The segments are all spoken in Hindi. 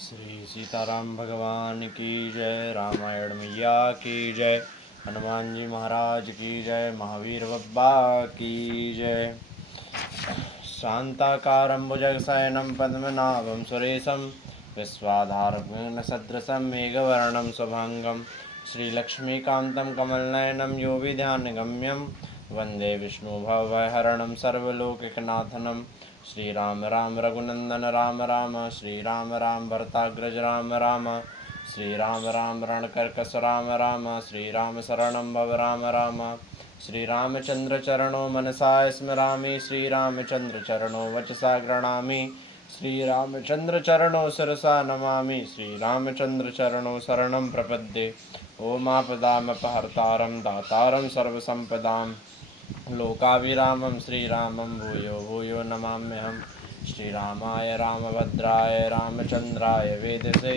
श्री सीताराम भगवान की जय। रामायण मैया की जय। हनुमान जी महाराज की जय। महावीर बब्बा की जय। शान्ताकारं भुजगशयनं पद्मनाभं सुरेशं विश्वाधारं सदृशं मेघवर्णं शुभांगं श्रीलक्ष्मीकान्तं कमलनयनं योगिध्यानगम्यं वन्दे विष्णुभवभयहरणं सर्वलोकैकनाथनं। श्रीराम राम रघुनंदन राम राम, श्रीराम राम भरताग्रज राम राम, श्रीराम राम रणकर्कश राम राम, श्रीराम शरणं भव राम राम। श्रीरामचंद्र चरणों मनसा स्मरामि, श्रीरामचंद्र चरणों वचसा गृणामि, श्रीरामचंद्र चरणों शिरसा नमामि, श्रीरामचंद्र चरणों शरणं प्रपद्ये। ओमापदामपहर्तारं दातारं सर्वसंपदां लोकाभिरामं श्रीरामं भूयो भूयो नमाम्यहम्। श्रीरामाय रामभद्राय रामचंद्राय वेदसे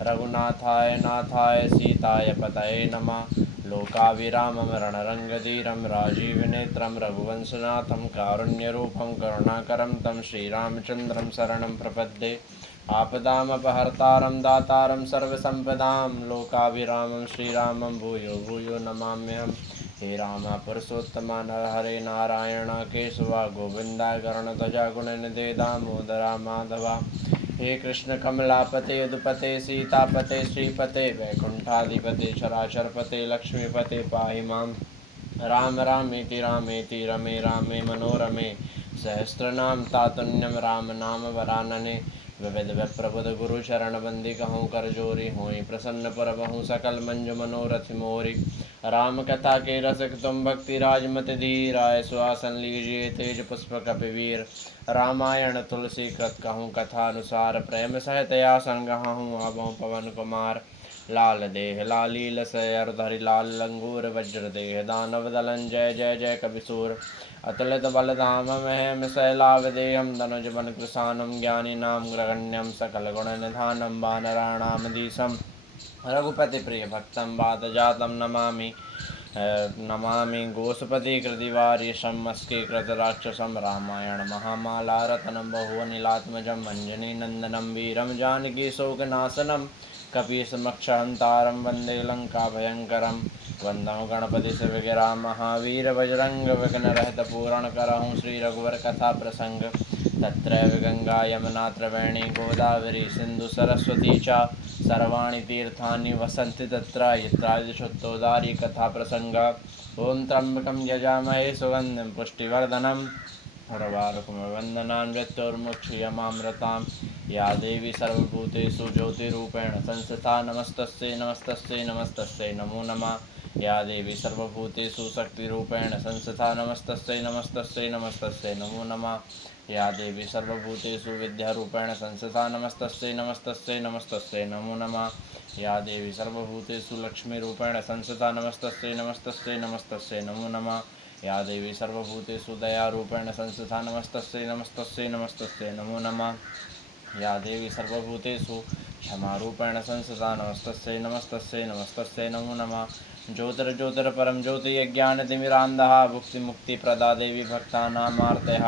रघुनाथाय नाथाय सीताय पतये नमः। लोकाभिरामं रणरंगधीरं राजीवनेत्रं रघुवंशनाथं कारुण्यरूपं करुणाकरं तं श्रीरामचन्द्रं शरणं प्रपद्ये। आपदामपहर्तारं दातारं सर्वसंपदां लोकाभिरामं श्रीरामं भूयो भूयो नमाम्यहम्। हे राम पुरुषोत्तम हरे नारायण केशवा गोविंदा गरुणध्वजा गुणनिधे दामोदरा माधवा। हे कृष्ण कमलापते यदुपते सीतापते श्रीपते वैकुंठाधिपते चराचरपते लक्ष्मीपते पाहि मां। राम रामेति रामेति रमे रामे मनोरमे सहस्रनाम तातुल्यं राम नाम वरानने। विविध विप्रबुध गुरु चरण बंदी कहूँ कर जोरी होई प्रसन्न परबहु सकल मंजु मनोरथ मोरी। राम कथा के रसिक तुम भक्ति राजमत धीराय सुहासन लीजिए तेज पुष्प कपिवीर। रामायण तुलसी कृत कहूँ कथा अनुसार प्रेम सहित या संगहूँ अबों पवन कुमार। लाल देह लाली लसयर धरि लाल लंगूर वज्र देह दानव दलन जय जय जय कपिसूर। अतुलित बल धाम महेम शैलावदेहम धनुज बन कृशानम ज्ञानी नाम ग्रगण्यम सकल गुण निधानम वानराणाम धीशम। रघुपति प्रिय भक्तम बात जातम नमामि नमामि गोसपति कृतिवारीशम मस्के कृत राक्षसम। रामायण महामाला रत्नम बहुअनिलात्मजम अंजनी नंदनम वीरम जानकी शोकनाशनम। कपीसमक्षहंतारं वंदे लंका भयंकरम। वंदौ गणपति शिवगिरा महावीर बजरंग विघ्नरहित पूरण करहूँ श्री रघुवर कथा प्रसंग। तत्रैव गंगा यमुना त्रिवेणी गोदावरी सिंधु सरस्वती च सर्वाणि तीर्थानि वसन्ति तत्र यत्रादिशुद्धोदारी कथा प्रसंग। ओं त्र्यंबकं यजामहे सुगंधिं पुष्टिवर्धनम् उर्वारुकमिव मृत्युर्मुक्षीयमामृतां। या देवी सर्वभूतेषु ज्योतिरूपेण संस्थिता नमस्तस्यै नमस्तस्यै नमस्तस्यै नमो नमः। या देवी सर्वभूतेषु शक्तिरूपेण संस्थिता नमस्तस्यै नमस्तस्यै नमस्तस्यै नमो नमः। या देवी सर्वभूतेषु विद्यारूपेण संस्थिता नमस्तस्यै नमस्तस्यै नमस्तस्यै नमो नमः। या देवी सर्वभूतेषु लक्ष्मीरूपेण संस्थिता नमस्तस्यै नमस्तस्यै नमस्तस्यै नमो नमः। या देवी सर्वभूतेषु दयारूपेण संस्थिता नमस्तस्यै नमस्तस्यै नमस्तस्यै नमो नमः। या देवी सर्वभूतेषु क्षमारूपेण संस्थिता नमस्तस्यै नमस्तस्यै नमस्तस्यै नमो नमः। ज्योतिर्ज्योतिर्परं ज्योतिर्ज्ञानतिमिरान्धः भुक्तिमुक्तिप्रदा देवी भक्तानामार्तयः।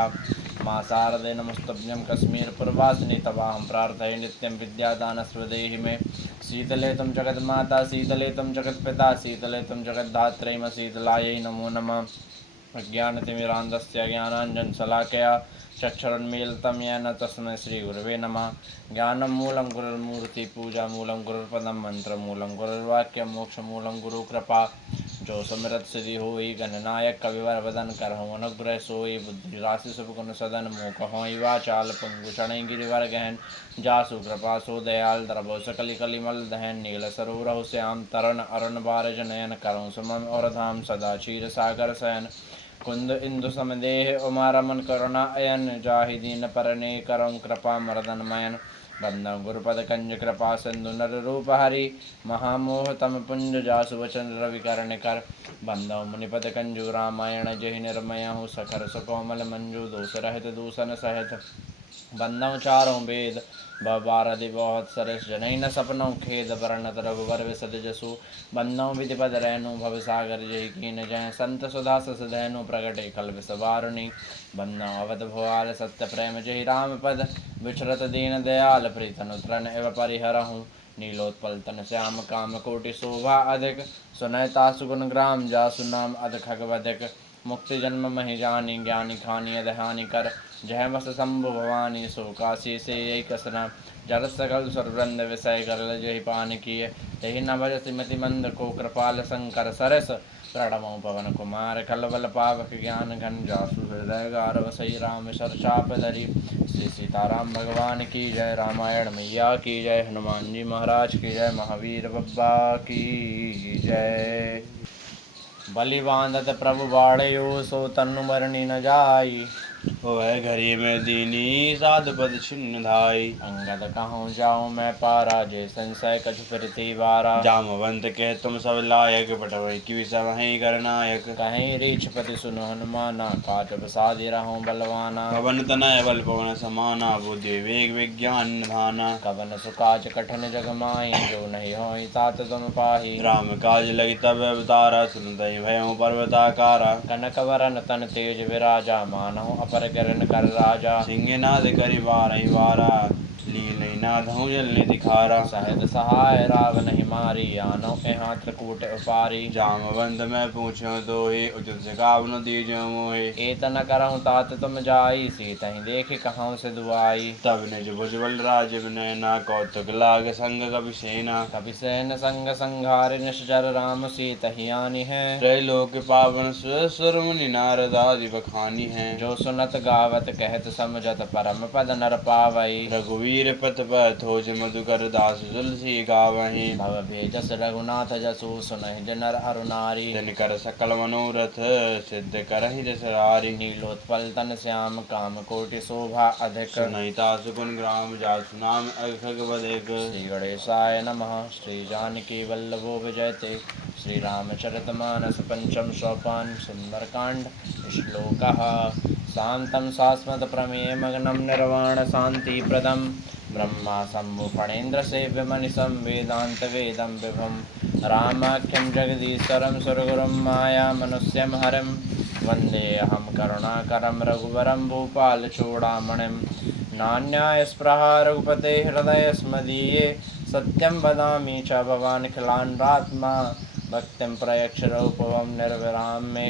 मां शारदे नमस्तुभ्यं कश्मीरपुरवासिनी तवाहं प्रार्थये नित्यं विद्यादानस्वदेहि मे। शीतले त्वं जगन्माता शीतले त्वं जगत्पिता शीतले त्वं जगद्धात्रे शीतलायै नमो नमः। अज्ञानतिमिरान्धस्य ज्ञानाञ्जनशलाकया चक्षुरुन्मीलितं येन तस्मै श्रीगुरवे नमः। ज्ञानं मूलं गुरुर्मूर्तिः पूजा मूलं गुरुर्पदं मन्त्रमूलं गुरुर्वाक्यं मोक्षमूलं गुरुकृपा। जो सुमिरत सिद्धि होई गणनायक कविवर वदन करहु अनुग्रह सोई बुद्धि राशि शुभ गुण सदन मोह होई वाचाल पंगु चढ़ई गिरिवर गहन। जासु कृपा सो दयाल द्रभो सकलि कलिमल दहन नील सरोरहु श्याम तरन अरुण बारज नयन करहु सुमन और धाम सदा क्षीर सागर शयन। कुंद इंदु समदेह उमा रमन करुणा अयन जाहि दीन परने करऊँ कृपा मर्दन मयन। बंदौ गुरुपद कंज कृपा सिंधु नर रूप हरि महामोह तम पुंज जासु वचन रवि करण कर। बंदौ मुनिपद कंजु रामायण जहि निर्मयहु सखर सुकोमल मंजु दोष रहित दूषण सहित। बंदौ चारों वेद बारदि बहुत सरस जनई न सपनों खेद बरनत रघुवर विसद जसु बंदों विधिपद रैनु भव सागर जय कीन जय संत सुधा सस धैनु प्रगटे कल विसवारुणी बंदों अवध भुआल सत्य प्रेम जय राम पद विचरत दीन दयाल प्रीतनु तृण एव परिहरहूँ नीलोत्पल तन श्याम काम कोटि शोभा अधिक सुनय तासु गुण ग्राम जासु नाम अध खगवधिक मुक्ति जन्म महि जानी ज्ञानी खानी अधहानि कर जय बस शंभु भवानी सो काशी से यही कसना जल सकल सुरवृंद विषय करल जहि पान किए तहि न भज सिमति मंद को कृपाल शंकर सरस प्रणमो पवन कुमार कलबल पावक ज्ञान घन जासु हृदय गारव सही राम सरचाप धरी श्री सीताराम भगवान की जय। रामायण मैया की जय। हनुमान जी महाराज की जय। महावीर बब्बा की जय। बलि बांधत प्रभु बाड़यो सो तनु मरणी न जाई वह घरी में दीनी साध पद छिन्न धाई अंगद कहूँ जाऊँ मैं पारा जे संशय कछु फिरती बारा जामवंत के तुम सब लायक पटवई की सब ही करनायक कहीं रीछ पति सुनो हनुमाना काट प्रसादी रहूं बलवाना पवन तनय बल पवन समाना बुद्धि विवेक विज्ञान भाना कवन सुकाज कठिन जग माही जो नहीं होई तात तुम पाही राम काज लगी तब अवतारा सुन दई भयउ पर्वताकारा कनक वरन तन तेज विराजा मानहु अपर किरण कर राजा सिंहनाद करि बारहि वारा लील नाधौ जल दिखारा सहज सहाय राव नहीं मारी आनो यहाँ त्रिकूट उपारी जामवंत मैं पूछो दोहि उचित सिखाव न दीजो मोहि एत न करहु तात तुम जाई सीतहि देख कहूँ से दुआई तब निज भुजबल राजीव नैना कौतुक लाग संग कपि सेना कपि सैन संग संघारि निश्चर राम सीतहि आनी है त्रैलोक पावन सुर मुनि नारद आदि बखानी है जो सुनत गावत कहत समझत परम पद नर पावई रघुवीर पथ पथोज मधुकर दास तुलसी गावहि भव भेजस रघुनाथ जसु सुनहि जनर अरु नारी कर सकल मनोरथ सिद्ध करहि जसरारि नीलोत्पल तन श्याम काम कोटि शोभा अधिक सुनहिता सुकुन ग्राम जासु नाम अखग बधिक श्री गणेशाय नमः। श्री जानकी वल्लभो विजयते श्री रामचरितमानस पंचम सोपान सुंदरकांड श्लोकः शांतं शाश्वत प्रमेय मग्नं निर्वाण शांति प्रदम ब्रह्मा शंभु फणेन्द्र सेव्यमनिशं वेदांत वेदं विभुं रामाख्यं जगदीश्वरं सुरगुरुं माया मनुष्यं हरिं वन्देऽहं करुणाकरं रघुवरं भूपालचूडामणिं नान्यायस्पृहा रघुपते हृदयस्मदीये सत्यं वदामि च भवानखिलाण्डात्मा भक्तिं प्रयच्छ रघुपवं निर्विराम मे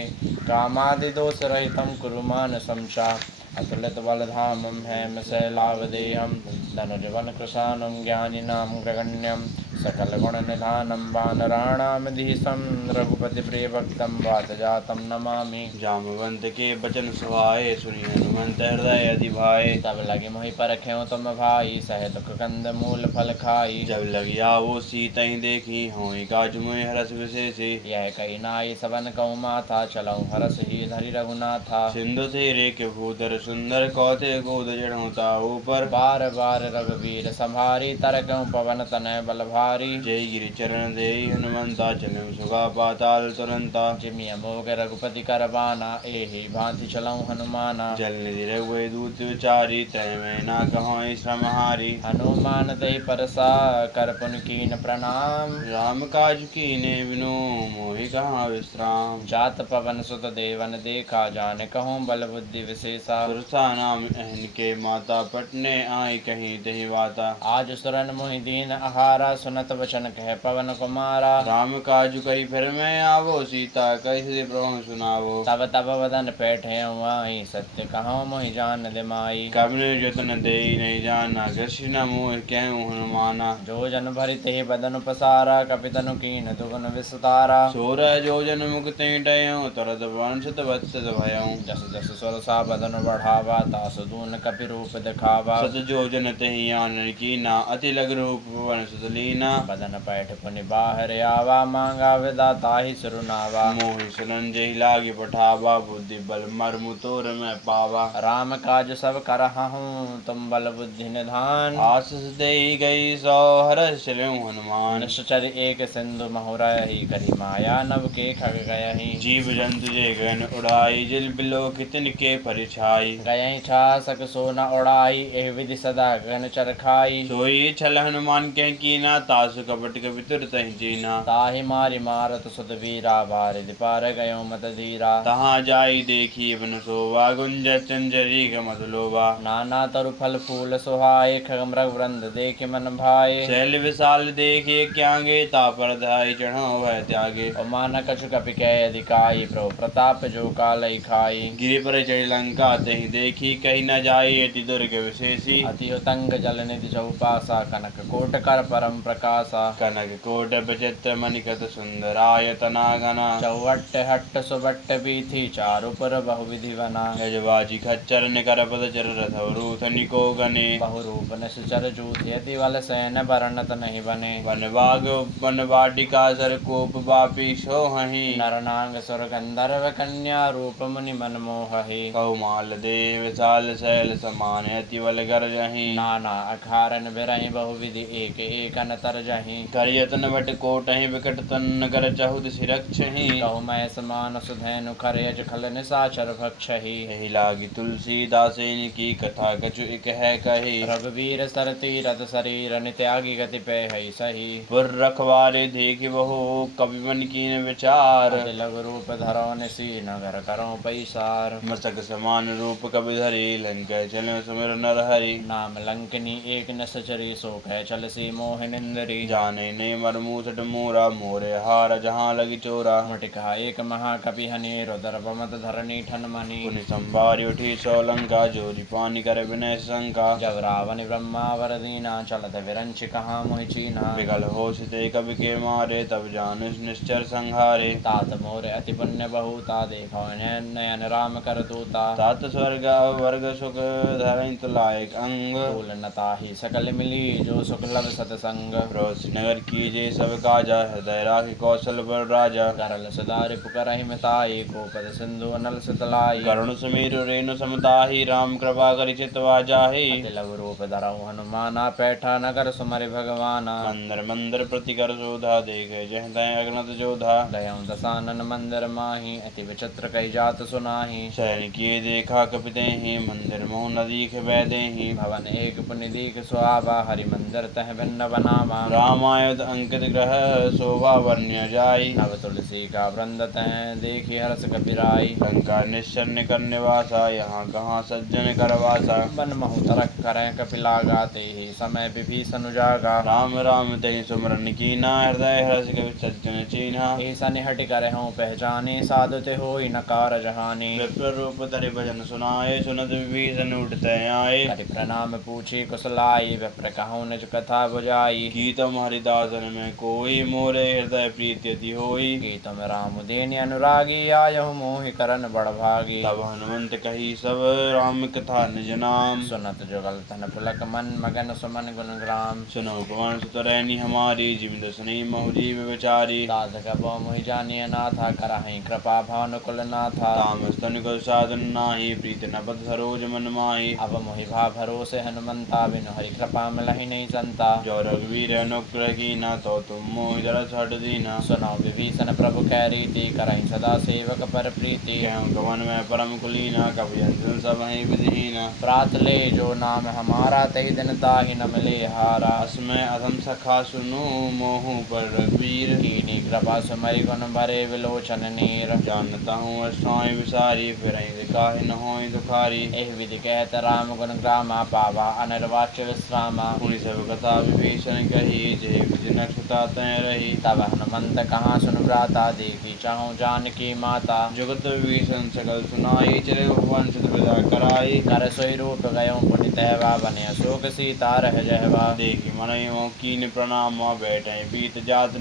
कामादिदोषरहितं कुरु मानसं च अतुलितबलधामं हेमशैलावदेहं धनुजवनकृशानं ज्ञानिनां ग्रगण्यं सकलगुणनिधानं वानराणामधीशं रघुपतिप्रियभक्तं वातजातं नमामि। जामवंत के बचन सुहाए सुनि हनुमंत हृदय अधिभाए तब लगे मोहि परख्यों तुम भाई सह दुख कंद मूल फल खाई जब लगी आवो सीतहि देखी होई काज मोहि हरस विशेषी यह कही नाई सबन कहूँ माथा चलऊँ हरस ही धरि रघुनाथा सिंधु तेरे के भूधर सुंदर कौते गोद जड़ता ऊपर बार बार रघुवीर संभारी तरकऊँ पवन तनय बल भारी जय गिरि चरण दे हनुमंता चलम सुगा पाताल तुरंता जिमि अमोघ रघुपति करबाना एहि भांति चलऊँ हनुमाना जल निधि रघुवे दूत विचारी तय मैं ना कहाँ श्रम हारी हनुमान दई परसा कर पुन कीन प्रणाम राम काज कीने बिनु मोहि कहाँ विश्राम जात पवन सुत देवन देखा जाने कहूँ बल बुद्धि विशेषा सुरसा नाम एहन के माता पटने आई कहीं तही वाता आज सुरन मोहि दीन आहारा सुनत वचन कह पवन कुमारा राम काज करी फिर मैं आवो सीता कैसे प्रभु सुनावो तब तब वदन पैठे आई सत्य कहूँ मोहि जान दिमाई कबने जतन दे नहीं जाना कृष्ण मोह कहूँ हनुमाना जो जन भरित ही बदन पसारा कपितनु कीन दुगुन विस्तारा सोर जो जन मुक्ति टयों तरद वंशत वत्सत भयों जस जस सुरसा बदन बढ़ावा तासु दून कपि रूप दिखावा सत जो जन तही आनन कीना अति लग रूप वन सुत लीना कीना। बदन पैठ पुनि बाहर आवा, मांगा विदाता ही सुरुनावा। मोहि सुनन जेहि लागे पठावा, बुद्धि बल मर्मु तोर मैं पावा। राम काज सब करहूँ, तुम बल बुद्धि निधान। आशीष देहि गई सौ, हर्ष लेऊ हनुमान। निश्चर एक सिंधु महुरही, करी माया नभ के खग गयहि। जीव जंतु जे गगन उड़ाई, जिल बिलो कितन के परिछाई। गयहि छासक सो न उड़ाई, एह विधि सदा गगन चरखाई। सोई छल हनुमान के कीना, तासु कपट कपि तुरतहि जीना। ताहि मारि मारत सुतवीरा, बारिधि पार गयो मत धीरा। तहाँ जाई देखी बन शोभा, गुंजर चंचरी मत लोभा। नाना तरु फल फूल सुहाए, खग मृग वृंद देख मन भाए। शैल विशाल देखिए क्यांगे, तापर धाई चढ़ो वह त्यागे। उमान कछु कपि कह अधिकाई, प्रभु प्रताप जो कालहि खाई। गिरि पर चढ़ी लंका तहि देखी, कही न जाई अति दुर्ग विशेषी। अति उतंग जल निधि चौपासा, कनक कोट कर परम प्रकाशा। कनक कोट विचित्र मणिकत सुंदरायतना घना। चौवट्ट हट्ट सुबट्ट बीथी, चारुपुर बहुविधि बना। यजबाजी खच्चर निकर पद चर रथ रूथ निको गने। बहुरूप निश्चर जूथ, यति बल सैन बरनत नहीं बने। वन बाग वन वाटिका सर कोप बापी सोहहि। नर नांग सुर गंधर्व कन्या, रूप मुनि मन मोहहि। कौमाल दे विशाल शैल समान, अति बल गरजहि। नाना अखारन बिरहि, बहुविधि एक एक अंतर जहि। कर यतन भट कोटहि, विकट तन कर चहुत सिरक्षहि। कहु मैं समान सुधैनु, खर यज खल निशाचर भक्षहि। यही लागी तुलसीदासेन की कथा, कछु इक है कही। रघुवीर सर तीरथ शरीर, नित्यागी गति पे है सही। पुर रखवारे देखि बहु, कवि मन कीन विचार। अति लघु रूप धरो निसी, नगर करो पैसार। मस्तक समान रूप कवि धरि, लंका चले सुमिर नर हरि। नाम लंकनी एक निश्चरी, सो कह चल सी मोह निंदरी। जाने ने मर मूसट मोरा, मोरे हार जहाँ लगी चोरा। मटिका एक महाकपि हनि, रुदर बमत धरणी ठन मनि। पुनि संभारी उठी सौ लंका, जोरी पानी कर विनय शंका। जब रावण ब्रह्मावर दीना, चलत विरंच कहाँ मोहि चीना। विकल होशिते कवि के मारे, तब जानु निश्चर संहारे। तात मोर अति पुण्य बहुता, देखो नयन नयन राम कर दूता। तात स्वर्ग वर्ग सुख, धरहि तुलायक अंग। तूल नता ही सकल मिली, जो सुख लब सतसंग। रोशि नगर कीजे सब काजा, हृदय राखि कौशल पर राजा। करल सुधारि पुकारहि मिताई, को पद सिंधु अनल सुतलाई। करुण सुमेरु रेणु समताहि, राम कृपा करि चितवा जाहि। अति लघु रूप धरऊ हनुमाना, पैठा नगर सुमरि भगवाना। मंदर मंदर प्रति कर शोधा, देखे जह तय अगनत जोधा। गयं दसानन मंदिर माही, अति विचित्र कही जात सुनाही। शहर किए देखा कपितेहि, मंदिर मोह न दीख वैदेहि। भवन एक पुनि दीख सुहावा, हरि मंदिर तह भिन्न बनावा। रामायण अंकित ग्रह, शोभा वर्ण्य जाई। नव तुलसी का वृंद तह, देखी हर्ष कपिराई। लंका निश्चर कर निवासा, यहाँ कहाँ सज्जन करवासा। बन महु तरक करें कपिलागा, ते ही समय विभीषण जागा। राम राम तेहि सुमरन कीना, हृदय हर्ष कवि सज्जन चीन्हा। ऐसा निहट करे हूँ पहचाने, साधु ते होई न कारज हानि। विप्र रूप धरि भजन सुनाए, सुनत विभीषण उठते आए। हरि प्रणाम पूछी कुशलाई, विप्र कहूँ निज कथा बुझाई। की तुम हरिदासन में कोई, मोरे हृदय प्रीति अति होई। की तुम राम देनि अनुरागी, आयहु मोहि करन बड़ भागी। तब हनुमंत कही सब, राम कथा निज नाम। सुनत जुगल तन पुलक मन, मगन सुमन गुण ग्राम। सुनो पवन सुत रैनी हमारी, जिम दसनी महु जीव विचारी। दास गबो मोहि जानिय नाथा, करहि कृपा भानुकुल नाथा। तामस तनिक साधन नाही, प्रीत न पद सरोज मन माही। अब मोहि भा भरोसे हनुमंता, बिनु हरि कृपा मिलहि नहीं संता। जो रघुवीर अनुग्रह कीना, तो तुम मोहि दरस हट दीना। सुनो विभीषण प्रभु कै रीति, करहि सदा सेवक पर प्रीति। कहूँ कवन में परम कुलीना, कवि अंजन सब ही विधिहीना। प्रात ले जो नाम हमारा, तहि दिन ताहि न मिले हारा। असमय अधम सखा सुनु, मोहु पर रघुवीर। कीनी कृपा सुमरि गुण भरे, विलोचन नीर। जानता हूँ स्वामी विसारी, फिर काहि न होई दुखारी। एह विधि कहत राम गुण ग्रामा, पावा अनिर्वाच्य विश्रामा। पुनि सब कथा विभीषण कही, जय विधि नक्षता तय रही। तब हनुमंत कहाँ सुन भ्राता, देखी चाहूँ जानकी माता। जुगत विभीषण सकल सुनाई, चले भुवन सुत विदा कराई। कर सोई रूप गयो पुनि तहवा, बने अशोक सीता रह जहवा। देखी मनयो कीन प्रणामा, बैठे पीत जात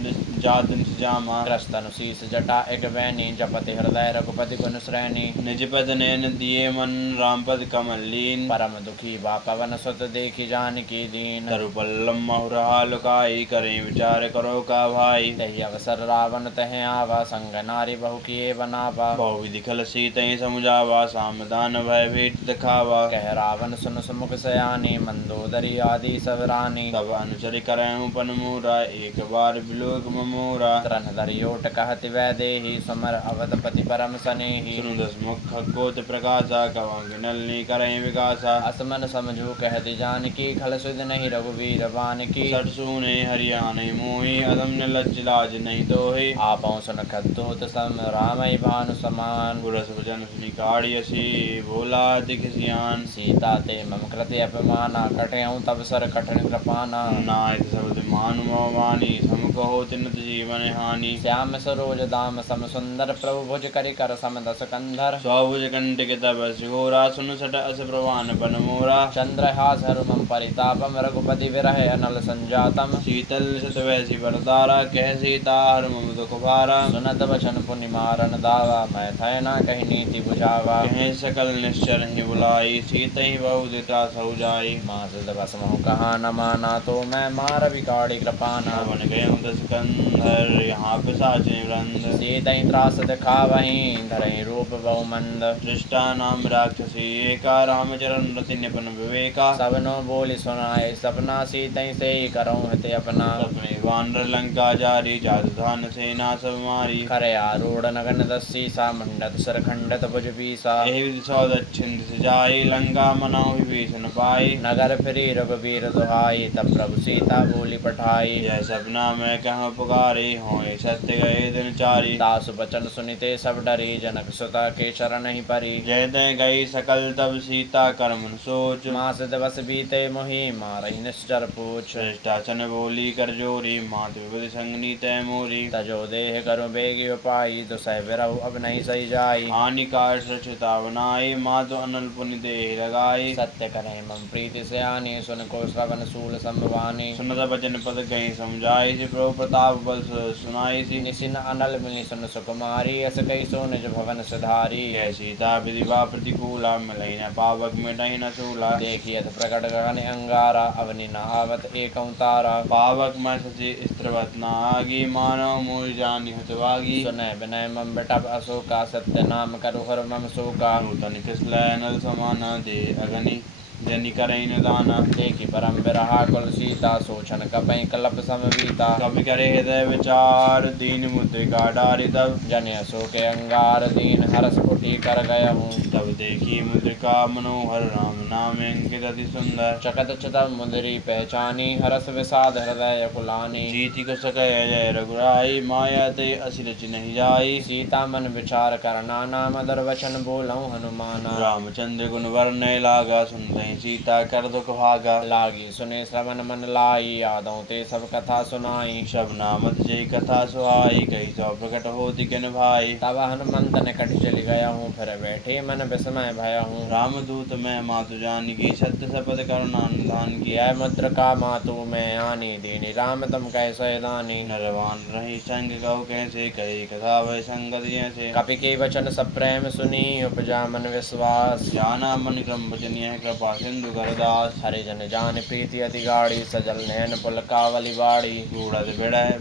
निज जामा। त्रस्तनु शीस जटा एक बैनी, जपति हृदय रघुपति गुण श्रेणी। निज पद नयन दिए मन, राम पद कमल लीन। परम दुखी बा पवन सुत, देखी जानकी दीन। तरु पल्लम महुरहाल लुकाई, करें विचार करो का भाई। तही अवसर रावण तह आवा, संग नारी बहु किए बनावा। बहुविधि खल सीतहि समुझावा, सामदान भय भेट दिखावा। कह रावण सुन सुमुख सयानी, मंदोदरी आदि सब रानी। तब अनुचरि करहु पन मूरा, एक बार बिलोक ममोरा। तरन दरियोट कहत वैदेही, समर अवधपति परम सनेही। सुनु दस मुख खगोत प्रकाशा, कवंग नलनी करें विकासा। असमन समझू कहत जानकी, खल सुध नहीं रघुवीर बानकी। सठ सूने हरियाणा मोहि, अधम न लज्ज लाज नहीं तोहि। आपौ सुन खद्दोत सम, रामई भानु समान। गुरस वचन सुनि काढ़ियसि, बोला दिख सियान। सीता ते मम कृति अपमाना, कटयऊँ तब सर कठिन कृपाना। नायक शब्द मानु मवानी, समुख हो तिनत जीवन हानि। श्याम सरोज दाम सम सुंदर, प्रभु भुज करि कर सम दस कंधर। स्वभुज कंटिक तब घोरा, सुन सट अस प्रवान बन मोरा। चंद्रहास हरु मम परितापम, रघुपति विरह अनल संजातम। शीतल सत वैसी बरदारा, कह सीता हर मम दुख भारा। सुनत बचन पुनि मारन दावा, मैं थय न कही नीति बुझावा। कहें सकल निश्चर ही बुलाई, सीतहि बहु दिता सहु जाई। मासिद बस महु कहा न माना, तो मैं मार बिगाड़ी कृपाना। बन गए दस कंधर, यहाँ पिशाचे वृंद। सीतहि त्रास दिखावहीं, धरहि रूप बहु मंद। दृष्टा नाम राक्षसी एका, रामचरण रति निपन विवेका। सबनो बोली सुनाए सपना, सीतहि से करऊँ हित अपना। सपने वानर लंका जारी, जादू धान सेना सब मारी। करे आरूढ़ नगन दस्सी सा, मंडत सर खंडत भुज पीसा। एहि विधि सौ दक्षिण दिस जाई, लंका मनाऊ विभीषण पाई। नगर फिरी रघुबीर दुहाई, तब प्रभु सीता बोली पठाई। यह सपना मैं कहूँ पुकारी, होय सत्य गए दिन चारी। दासु बचन सुनिते सब डरी, जनक सुता के शरण ही परी। जय तय गई सकल तब सीता, कर्म सोच। मास दिवस बीते मोहि, मारहि निश्चर पूछ। श्रेष्ठा चन बोली कर जोरी, मात विपति संगनी तय मोरी। तजो देह करु बेगी उपाई, दुसह विरहु अब नहीं सही जाई। हानिकार सुरक्षिता बनाई, मातु अनल पुनि देह लगाई। सत्य करें मम प्रीति सयानी, सुन को श्रवण सूल संभवानी। सुनत बचन पद कहीं समझाई, प्रभु प्रताप बल सुनाई सी। निसिन अनल मिलि सुन सुकुमारी, अस कई सो निज भवन सिधारी। यह सीता विधि बा प्रतिकूला, मिलई न पावक मिटई न सूला। देखियत प्रकट गगन अंगारा, अवनि न आवत एकौ तारा। पावक मैं सची स्त्रवत न आगी, मानव मोहि जानि हतवागी। सुनय विनय मम बिटप अशोका, सत्य नाम करु हर मम शोका। नूतन किसलय नल समाना, दे अगनि जनि करई न दाना। देखि परम बिरहा कुल सीता, सोचन कपै कलप समवीता। कवि करे हृदय विचार, दीन मुद्रिका डारि तब। जन अशोक अंगार दीन, हरस उठी कर गयहूँ। तब देखी मुद्रिका मनोहर, राम नाम अंकित अति सुंदर। चकत चितम मुद्री पहचानी, हरस विषाद हृदय कुलानी। जीति को सकै जय रघुराई, माया ते असी रचि नहीं जाई। सीता मन विचार कर नाना, मदर वचन बोलऊँ हनुमाना। रामचंद्र गुण वर्णय लागा, सुनते सीता कर दुख भागा। लागी सुने श्रवण मन लाई, यादों ते सब कथा सुनाई। शबनामत जय कथा सुहाई, कही सौ प्रकट होति किन भाई। तब हनुमंत निकट चली गया हूँ, फिर बैठे मन विस्मय भया हूँ। रामदूत मैं मातु जानकी, सत्य शपथ करुणा निधान की। यह मुद्र का मातु में आनी, दीनी राम तुम कैसे दानी। नरवान रही संग कहो कैसे, कही कथा वह संगत जैसे। कपि के वचन सब प्रेम सुनी, उपजा मन विश्वास। जाना मन क्रम वचन यह, कृपा सिंधु करदास। हरिजन जान प्रीति अति गाढ़ी, सजल नैन पुल कावली बाड़ी। कूड़त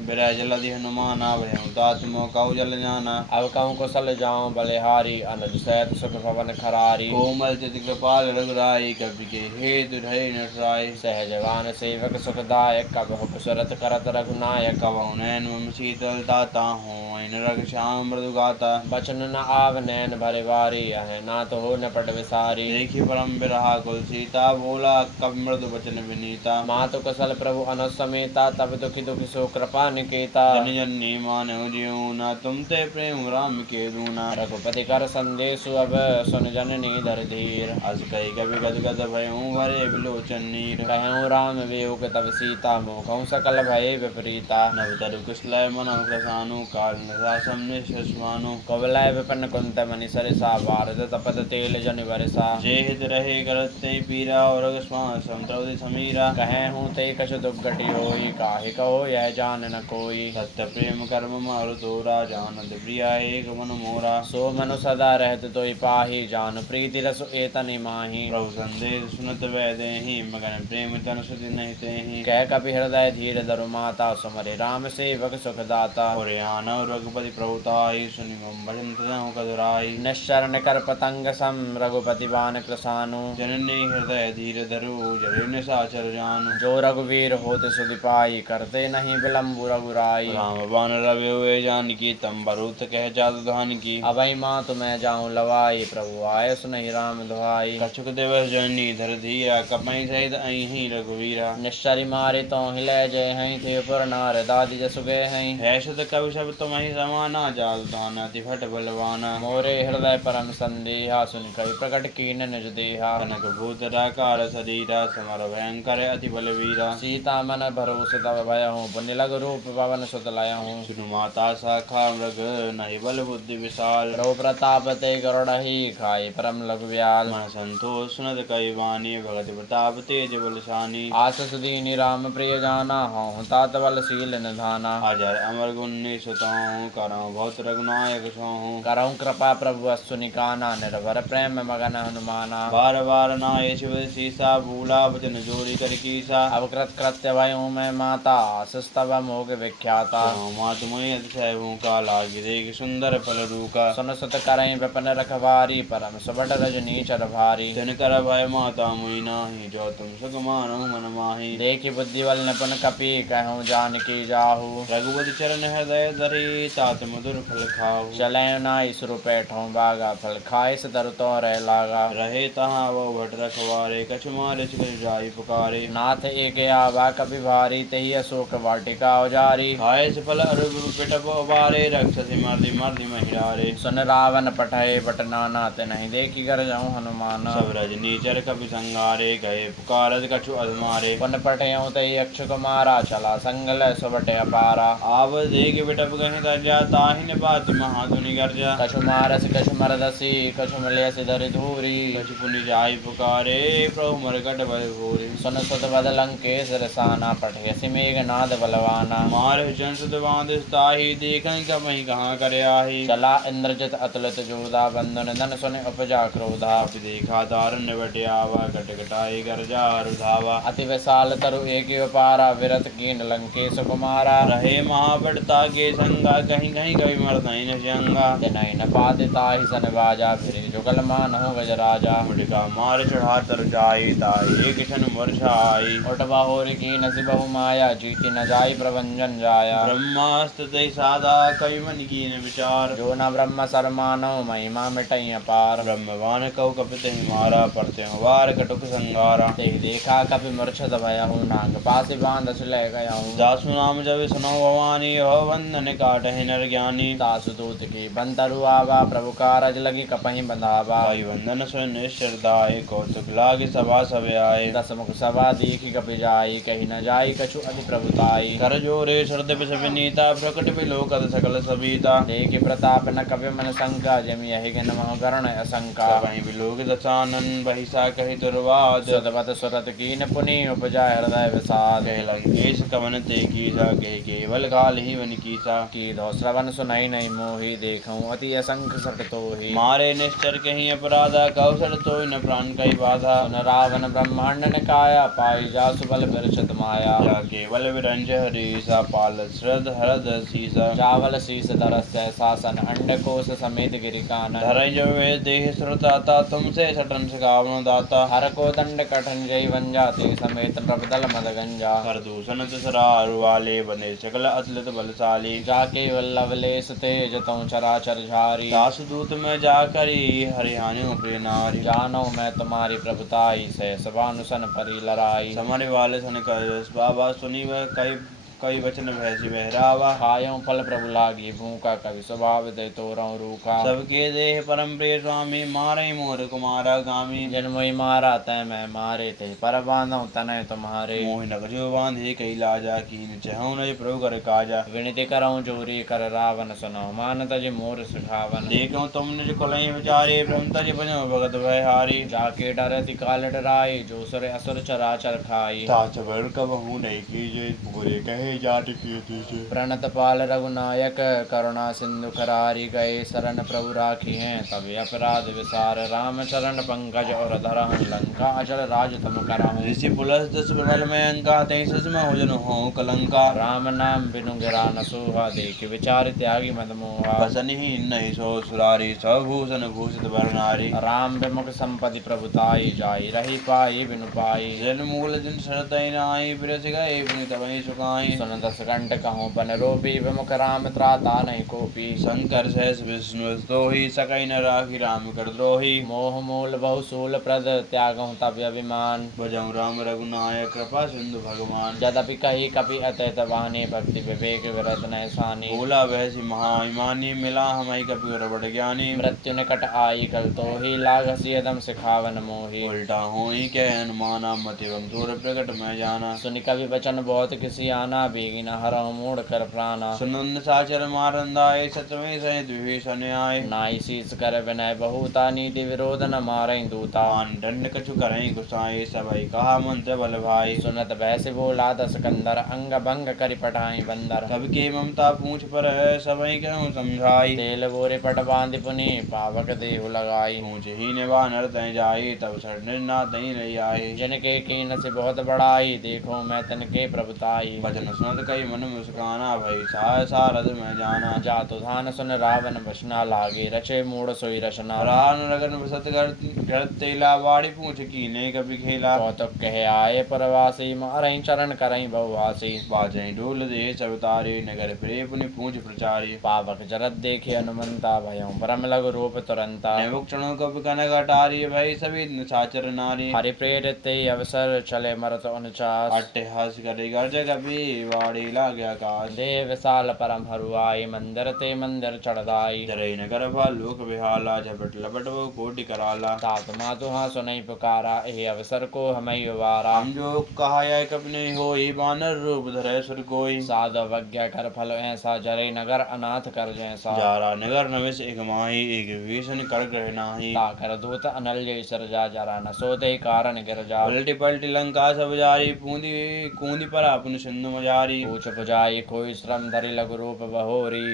बिरह जलधि हनुमाना, भयउ तात मोह कहु जल जाना। अब कहूँ कुशल जाऊँ बलिहारी, अनुज सहित सुख भवन खरारी। कोमल चित कृपाल रघुराई, कवि के हेतु ढई नटराई। सहजवान सेवक सुखदायक, कब कुशरत करत रघुनायक। कवौ नैन मम शीतल ताता, हूँ ऐन रग श्याम मृदु गाता। बचन न आव नैन भरे बारी, अह नाथ हो न पट विसारी। देखी परम बिरहा कुल सीता, बोला कब मृदु वचन विनीता। मातु कुशल प्रभु अनुज समेता, तब दुखी दुखी सो कृपा निकेता। जन जननी मानव जीऊना, तुम ते प्रेम राम के दूना। रघुपति कर संदेशु, अब सुन जननी धर धीर। अस कही कवि गद गद भयउ, भरे विलोचन नीर। कहूँ राम वियोग तब सीता, मोखऊँ सकल भये विपरीता। नव तरु कुशलय मनहु प्रसानु, काल निशासम निश्वानु। कुवलय विपन्न कुंत मनि सरिसा, भारत तपत तेल जन बरसा। जे हित रहे करते नहीं पीरा और समद्रवति समीरा। कहे हूँ ते कछु दुर्गति होई, काहे कहो यह जान न कोई। सत्य प्रेम कर्म मारु तोरा, जानत प्रिया एक मन मोरा। सो मनु सदा रहत तोई पाही, जानु प्रीति रस एतनि माही। प्रभु संदेश सुनत वैदेही, मगन प्रेम तन सुधि नहीं तेहि। कह कपि हृदय धीर धरु माता, सुमरे राम सेवक सुख दाता। और आनव रघुपति प्रभुताई, सुनि मम भजन तनहु कदुराई। निश्चर निकर पतंग सम, रघुपति बान कृसानु। जननी हृदय धीर धरु, जरिन साचर जानु। जो रघुवीर होत सुधि पाई, करते नहीं विलम्ब रघुराई। राम बान रवि हुए जानकी, तम बरूत कह जात धान की। अभय माँ तुम्हें जाऊं लवाई, प्रभु आय सुनहि राम दुहाई। कछुक दिवस जननी धर धीरा, कपई सहित अहि रघुवीरा। निश्चरी मारे तो हिले जय हैं, थे पुर नार दादी जसु गए हैं। है सुत कवि सब तुम्हि समाना, जाल दान अति भट बलवाना। मोरे हृदय परम संदेहा, सुन कवि प्रकट कीन निज देहा। कनक भूत राकार शरीरा, समर भयंकर अति बलवीरा। सीता मन भरोस तब भय हूँ, पुण्य लग रूप पवन सुत लय हूँ। सुनु माता शाखा मृग, नहीं बल बुद्धि विशाल। प्रभु प्रताप ते गरुड़हि, खाई परम लघु व्याल। मन संतोष सुनत कई वाणी, भगत प्रताप तेज बलशानी। आसुस दीनि राम प्रिय जाना, हूँ तात बल शील निधाना। अजर अमर गुणी सुतहु, करहु बहुत रघुनायक सोहु। करहु कृपा प्रभु अस्तु निकाना, निर्भर प्रेम मगन हनुमाना। बार बार नाये शिव सीसा, भूला वचन जोरी कर कीसा। अब कृत कृत्य भयऊ मैं माता, आशीष तब मोग विख्याता। माँ तुम्हें अतिशय भूखा, लागी देख सुंदर फल रूका। सुन सुत करई विपिन रखवारी, परम सुबट रजनी चर भारी। जन कर भय माता मुई नाही, जो तुम सुख मानो मन माही। देखी बुद्धि बल निपुण कपि, कहूँ जानकी जाहू। रघुपति चरण हृदय धरी, तात मधुर फल खाऊ। चले नाई सुरु पैठों बागा, फल खाए से दरु तो रह लागा। रहे तहाँ वो भट रखवारे, कछु मारे कछु जाई पुकारे। नाथ एक आवा कपि भारी, तही अशोक वाटिका औजारी। खाए से फल अरु पिटप बारे, रक्षसी मर्दि मर्दि महिरारे। सुन रावण पठय बट नाना, ते नहीं देखी कर जाऊँ हनुमान। सब रजनीचर कपि संगारे, गए पुकारत कछु अधमारे। पुन पठयऊँ तही अक्ष कुमारा, चला संगल सुबट अपारा। आव देख बिटप गहि दर्जा, ताहि बात महाधुनि गर्जा। कछु मारस कछु मरदसी, कछु मिलयस धरि धूरी। कछु पुनि जाई पुकारे, प्रभु मरकट बल घोरे। सुन सुत बद लंकेश रसाना, पठयसि मेघनाद बलवाना। मार जन सुत बांध ताहि, देखन कमहि कहाँ करे आही। चला इंद्रजित अतुलित जोधा, बंधु निधन सुन उपजा क्रोधा। अभी देखा तारण्य बटे आवा, कटकटाई गर्जा रुधावा। अति विशाल तरु एक पारा, विरत कीन लंकेश कुमारा। रहे महाबड़ता के संगा, कहीं कहीं कभी मरदई न जंगा। तिनहि न पाति ताहि सन बाजा, फिरे जुगल मानहु गजराजा। मुड़िका मार चढ़ा तर जाई, ताहि एक क्षण वर्षा आई। उठबा होरि कीन सि बहु माया, जीति न जाई प्रभंजन जाया। ब्रह्मास्त्र तै सादा, कवि मन कीन विचार। जो न ब्रह्म सर मानव, महिमा मिटई अपार। ब्रह्मवान कौ कपित मारा, परते वार कटुक संगारा। तेहि देखा कपि मूर्छित भयहु, नाग पासि बांध ले गयहु। दासु नाम जब सुनो भवानी, हो वंदन काटहि नर ज्ञानी। तासु दूत की बंतरु आवा, प्रभु कारज लगी कपहि बंधावा। भाई वंदन सुन निश्चर दाय, कौतुक लागे सभा सब आए। दस मुख सभा देखी कपि जाई, कही न जाई कछु अति प्रभुताई। कर जोरे शरद बिष विनीता, प्रकट बिलोकत सकल सबीता। देखि प्रताप न कपि मन शंका, जमि यहि गिन महु गरुण असंका। वहीं बिलोक दशानन, बहिषा कहि दुर्वाद। सुतवत सुरत कीन पुनि, उपजाय हृदय विषाद। कह लंकेश कवन ते कीसा, कह केवल काल ही वन कीसा। की धो श्रवण सुनई नहीं मोहि, देखऊँ अति असंख्य सट तोहि। मारे निश्चर कहीं अपराधा, कौशल तो न प्राण कई बाधा। सुन रावण ब्रह्मांड निकाया, पाई जासु बल बिरचत माया। जा केवल विरंज हरीसा, पाल श्रद्ध हरद सीसा। चावल शीस धरस्य शासन, अंडकोश समेत गिरि कानन। धरई जब वे देह श्रुताता, तुमसे सटन सिखावनो दाता। हर को दंड कठन जय वंजा, ते समेत नवदल मद गंजा। कर दूषण तसरारु वाले, बने सकल अतुलित बलशाली। जाके वल्लभ लेस तेज, तौ चराचर झारी। दास दूत में जाकरी, हरियाणु प्रिय नारी। जानो मैं तुम्हारी प्रभुताई, से सभानुसन परी लड़ाई। समर वाले सन कर बाबा, सुनी वह कई कई वचन भैसी बहरावा। खायों फल प्रभु लागी भूखा, कवि स्वभाव दे तोरऊं रूखा। सबके देह परम प्रिय स्वामी, मारे मोर कुमारा गामी। जिन मोहि मारा तै मैं मारे, ते पर बांधऊं तनय तुम्हारे। मोहि नगरियो बांधे कई लाजा, कीन चहु नहीं प्रभु कर काजा। विनती करऊं जोरी कर रावण, सुनऊ मान तज मोर सुझावन। देखो तुम निज कुलहि विचारे, ब्रह्म तज भजो भगत भयहारी। जाके डरति काल डराई, जो सुर असुर चराचर खाई। ताछ बर कबहु नहीं कीजे, बुरे कहे जाट की तीजे। प्रणत पाल रघुनायक, करुणा सिंधु करारी। गए शरण प्रभु राखी हैं, तब अपराध विसार। राम चरण पंकज और धरहं, लंका अचल राज तुम करहं। ऋषि पुलस दस बल में अंका, तई ससम भोजन हो कलंका। राम नाम बिनु गिरा न सोहा, देख विचार त्यागी मद मोहा। बसनिहि नहीं सो सुरारी, सब भूषण भूषित बर नारी। राम विमुख संपत्ति प्रभुताई, जाई रही पाई बिनु पाई। जन मूल जिन सरतई नाई, बिरस गए पुनि तबहि सुखाई। सुन दस कंठ कहूँ पन रोपी, विमुख राम त्राता नहीं कोपी। शंकर सहस विष्णु दोहि, सकई न राखी राम कर द्रोही। मोह मूल बहु सूल प्रद, त्यागहूँ तब अभिमान। भजऊ राम रघुनायक, कृपा सिंधु भगवान। यद्यपि कही कपि अतैत वाणी, भक्ति विवेक विरत न सानी। बोला वैसी महाभिमानी, मिला हमई कपि रबड़ ज्ञानी। मृत्यु निकट आई कल तो ही, लागसी यदम सिखावन मोही। उल्टा होई कह अनुमाना, मतिवम थोर प्रकट मैं जाना। सुनि कवि वचन बहुत किसी आना, बेगी न हरहु मूढ़ कर प्राणा। सुनंद साचर मारंदाए, सतवें सहित विभीषण आए। नाई शीस कर विनय बहुता, नीति विरोध न मारई दूता। आन दंड कछु करई गुसाई, सबई कहा मंत्र बल भाई। सुनत भैसे बोला दस कंदर, अंग भंग करि पठाई बंदर। सब के ममता पूछ पर है, सबई कहूँ समझाई। तेल बोरे पट बांधि पुनि, पावक देहु लगाई। पूछ ही ने वानर तय जाई, तब सर निर्ना तई नहीं आई। जिनके कीन से बहुत बड़ाई, देखो मैं तनके प्रभुताई। वचन सुनत कई मन मुस्काना, भई सहसा रथ में जाना। जातु धान सुन रावण बसना, लागे रचे मूढ़ सोई रचना। रान रगन बसत घर तेला, बाड़ी पूछ की ने कभी खेला। कौतुक कहे आए परवासी, मारई चरण करई बहुवासी। बाजई ढोल दे सब तारे, नगर फिरे पुनि पूछ प्रचारी। पावक जरत देखे हनुमंता, भयं परम लघु रूप तुरंता। नेमुख क्षणों कब कनक अटारी, भई सभी साचर नारी। हरि प्रेरित ते अवसर, चले मरत 49। अट्टहास करे गर्ज कभी, बाड़ी लाग्या काश। देह विशाल परम हरुआई, मंदिर ते मंदिर चढ़दाई। धरई नगर भाल लोक बिहाला, झपट लपट वो कोटि कराला। तात मातु हाँ सुनई पुकारा, एह अवसर को हमें उबारा। हम जो कहा यह कब नहीं होई, बानर रूप धरे सुर कोई। साधु अवज्ञा कर फल ऐसा, जरे नगर अनाथ कर जैसा। जारा नगर नविस एक माही, एक विभीषण कर ग्रह नाही। ताकर दूत अनल जय सरजा, जरा न सोते कारण गिर जा। पलटी पलटी लंका सब जारी, पूंदी कूंदी पर अपन सिंधु मजारी। पूछ पुजाई कोई श्रम, धरि लघु रूप बहोरी।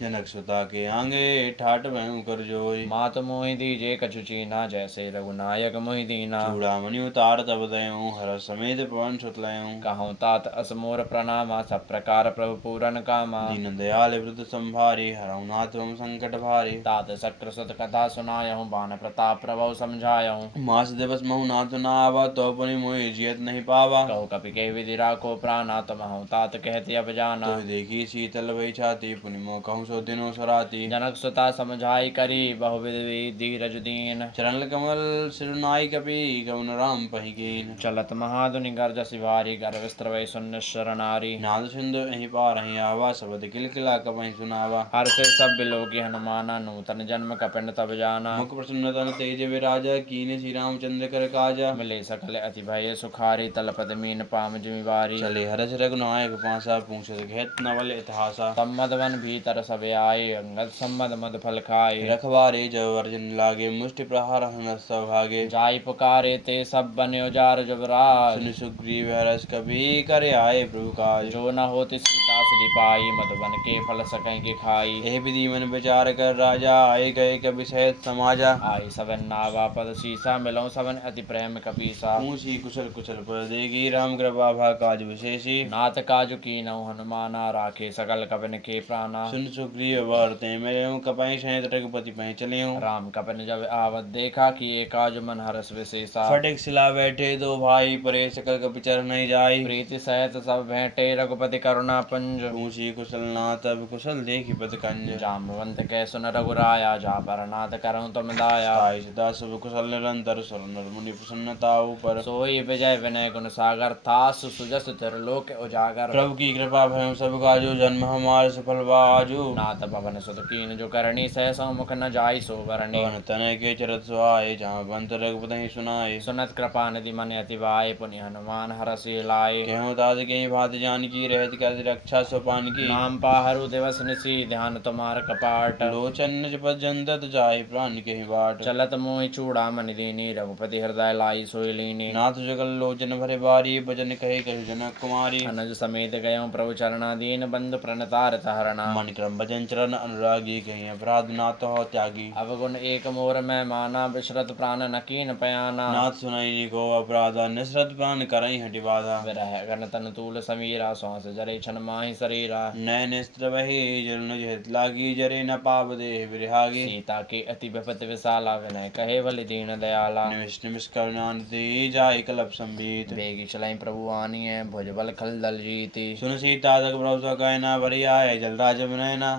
जनक सुता के आंगे, ठाट भयं कर जोई। मात मोहि दीजे कछु चीना, जैसे रघुनायक मोहि दीना। चूड़ामणि उतार तब दयऊं, हर समेत पवन सुत लयऊं। कहूँ तात असमोर प्रणामा, सब प्रकार प्रभु पूरन कामा। दीन दयाल वृद्ध संभारी, हरऊ नाथ मम संकट भारी। तात शक्र सुत कथा सुनायहूँ, बान प्रताप प्रभु समझायहूँ। मास दिवस महु नाथ न आवा, तो पुनि मोहि जियत नहीं पावा। कहु कपि के विधि राखो प्राणा, तुम हूँ तात कहती अब जाना। तो देखी शीतल भई छाती, पुनि मोह कहूँ सो दिनो सराती। जनक सुता समझाई करी, बहुविधि धीरज दीन। चरण कमल सिरुनाई कपि, कवन राम पहि कीन। चलत महाधुनि गर्ज शिवारी, गर्भ स्त्रवै शून्य शरणारी। नाद सिंधु यहीं पार ही आवा, शब्द किलकिला कपहि सुनावा। हर से सब बिलोकी हनुमाना, नूतन जन्म कपिन तब जाना। मुख प्रसन्न तन तेज विराजा, कीने श्री रामचंद्र कर काजा। मिले सकल अति भय सुखारी, तलपद मीन पाम जिमिवारी। चले हरष रघुनायक पासा, पूछत घेत नवल इतिहासा। तब मधवन भीतर सब आए, अंगद सम्मद मद फल खाए। रखवारे जब अर्जन लागे, मुष्टि प्रहार हनस भागे। जाई पुकारे ते सब बने उजार जुबराज। सुनि सुग्रीव हरष कभी, करे आए प्रभु काज। जो न होति सीता सदि पाई, मधुबन के फल सकैं के खाई। एह विधि मन विचार कर राजा, आए गए कभी सहित समाजा। आई सबन नावा पद सीसा, मिलऊं सबन अति प्रेम कपीसा। पूछी कुशल कुशल पर देगी, राम कृपा भा काज विशेषी। नाथ काजु कीनऊ हनुमाना, राखे सकल कपिन के प्राणा। सुन सुग्रीव वारते मिलऊं, कपहि सहित रघुपति पहि चलिऊं। राम कपिन जब आवत देखा, किए काज मन हरस विशेषा। फटिक सिला बैठे दो भाई, परे सकल कपि चर नहीं जाई। प्रीति सहित सब भेंटे, रघुपति करुणा पुंज। पूछी कुशल नाथ, तब कुशल देखी पद कंज। जाम्बवंत कह सुन रघुराया, जा पर नाथ करऊं तुम दाया। ताई सदा सब कुशल निरंतर, सुर नर मुनि प्रसन्नता ऊपर। सोई विजय विनय गुण सागर, तासु सुजस त्रिलोक उजागर। सागर। प्रभु की कृपा भयम सब काजो, जन्म हमारे सफल बाजो। नाथ पवन सुत कीन जो करणी, सहसो मुख न जाई सो बरणी। पवन तनय के चरत सुहाए, जहाँ बंत रघुपति सुनाए। सुनत कृपा निधि मन अति वाय, पुनि हनुमान हरषि लाए। केहूँ तात के भांति जानकी, रहत कर रक्षा सोपान की। नाम पाहरु दिवस निसी, ध्यान तुम्हार कपाट। लोचन निज पद जंतत जाहि, प्राण के बाट। चलत मोहि चूड़ामणि दीनी, रघुपति हृदय लाई सोई लीनी। नाथ जगल लोचन भरे बारी, भजन कहे कहु जनक कुमारी। अनुज समेत गयो प्रभु चरणा, दीन बंधु प्रणतारत हरणा। मन क्रम भजन चरण अनुरागी, कहीं अपराध नाथ हो त्यागी। अवगुण एक मोर मैं माना, बिसरत प्राण न कीन पयाना। नाथ सुनई को अपराधा, निसरत प्राण करई हटि बाधा। विरह गन तन तूल समीरा, श्वास जरे छन माहि शरीरा। नय नेत्र बहे जल हित लागी, जरे न पाप देह विरहागी। सीता के अति विपति विशाला, विनय कहे बलि दीन दयाला। निमिष निमिष करुणानिधि, जाहि कलप संबीत। बेगी चलई प्रभु आनिय, भुजबल खल दल जीती। सुन सीता तक प्रभु सो कहना, बरी आए जल राज नयना।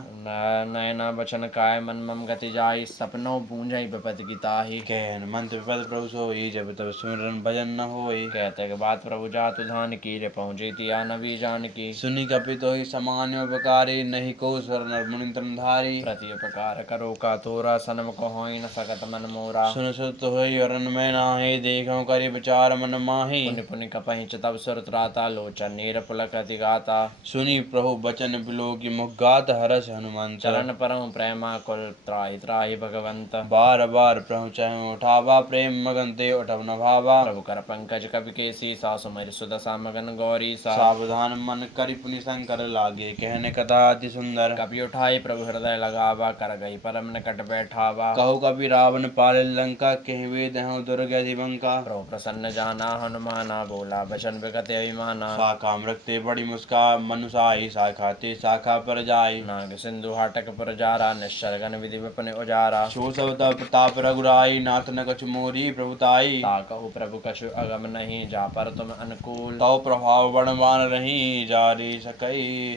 नयना बचन काय, मन मम गति जाई, सपनो पूंजई विपति की ताही। कहन मंत्र विपद प्रभु सोई, जब तब सुमिरन भजन न होई। कहते के बात प्रभु जातु धान की, रे पहुँची तिया नबी जान की। सुनि कपित ही सामान्य उपकारी, नहीं को स्वर नर मुनि तनधारी। प्रति उपकार करो का तोरा, सनम को होई न सकत मन मोरा। सुन सुत होई वरन में नाहि, देखो करि विचार मन माहि। पुनि पुनि कपहि तब सुर त्राता, लोचन नीर पुलक अति गाता। सुनि प्रभु बचन बिलोकी, मुख गात हरष हनुमंत। चरण परम प्रेमा कुल, त्राहि त्राहि भगवंत। बार बार प्रभु चाहे उठावा, प्रेम मगन ते उठब न भावा। प्रभु कर पंकज कवि के सीसा, सुमिर सुदशा मगन गौरी सा। सावधान मन करि पुनि शंकर लागे, कहने कथा अति सुंदर। कपि उठाई प्रभु हृदय लगावा, कर गई परम निकट बैठावा। कहो कपि रावण पाल लंका, कहवे दहु दुर्ग अधिबंका। प्रभु प्रसन्न जाना हनुमाना, बोला बचन विगत अभिमाना। शाखा रखते बड़ी मुस्का, मनुषाई शाखा ते शाखा पर जाई। नाग सिंधु हाटक पर जारा, निश्चर गण विधि विपिन उजारा। सो सब तब प्रताप रघुराई, नाथ न कछु मोरी प्रभुताई। ताकहु प्रभु कछु अगम नहीं, जा पर तुम अनुकूल। तव प्रभाव बड़वान रही, जारी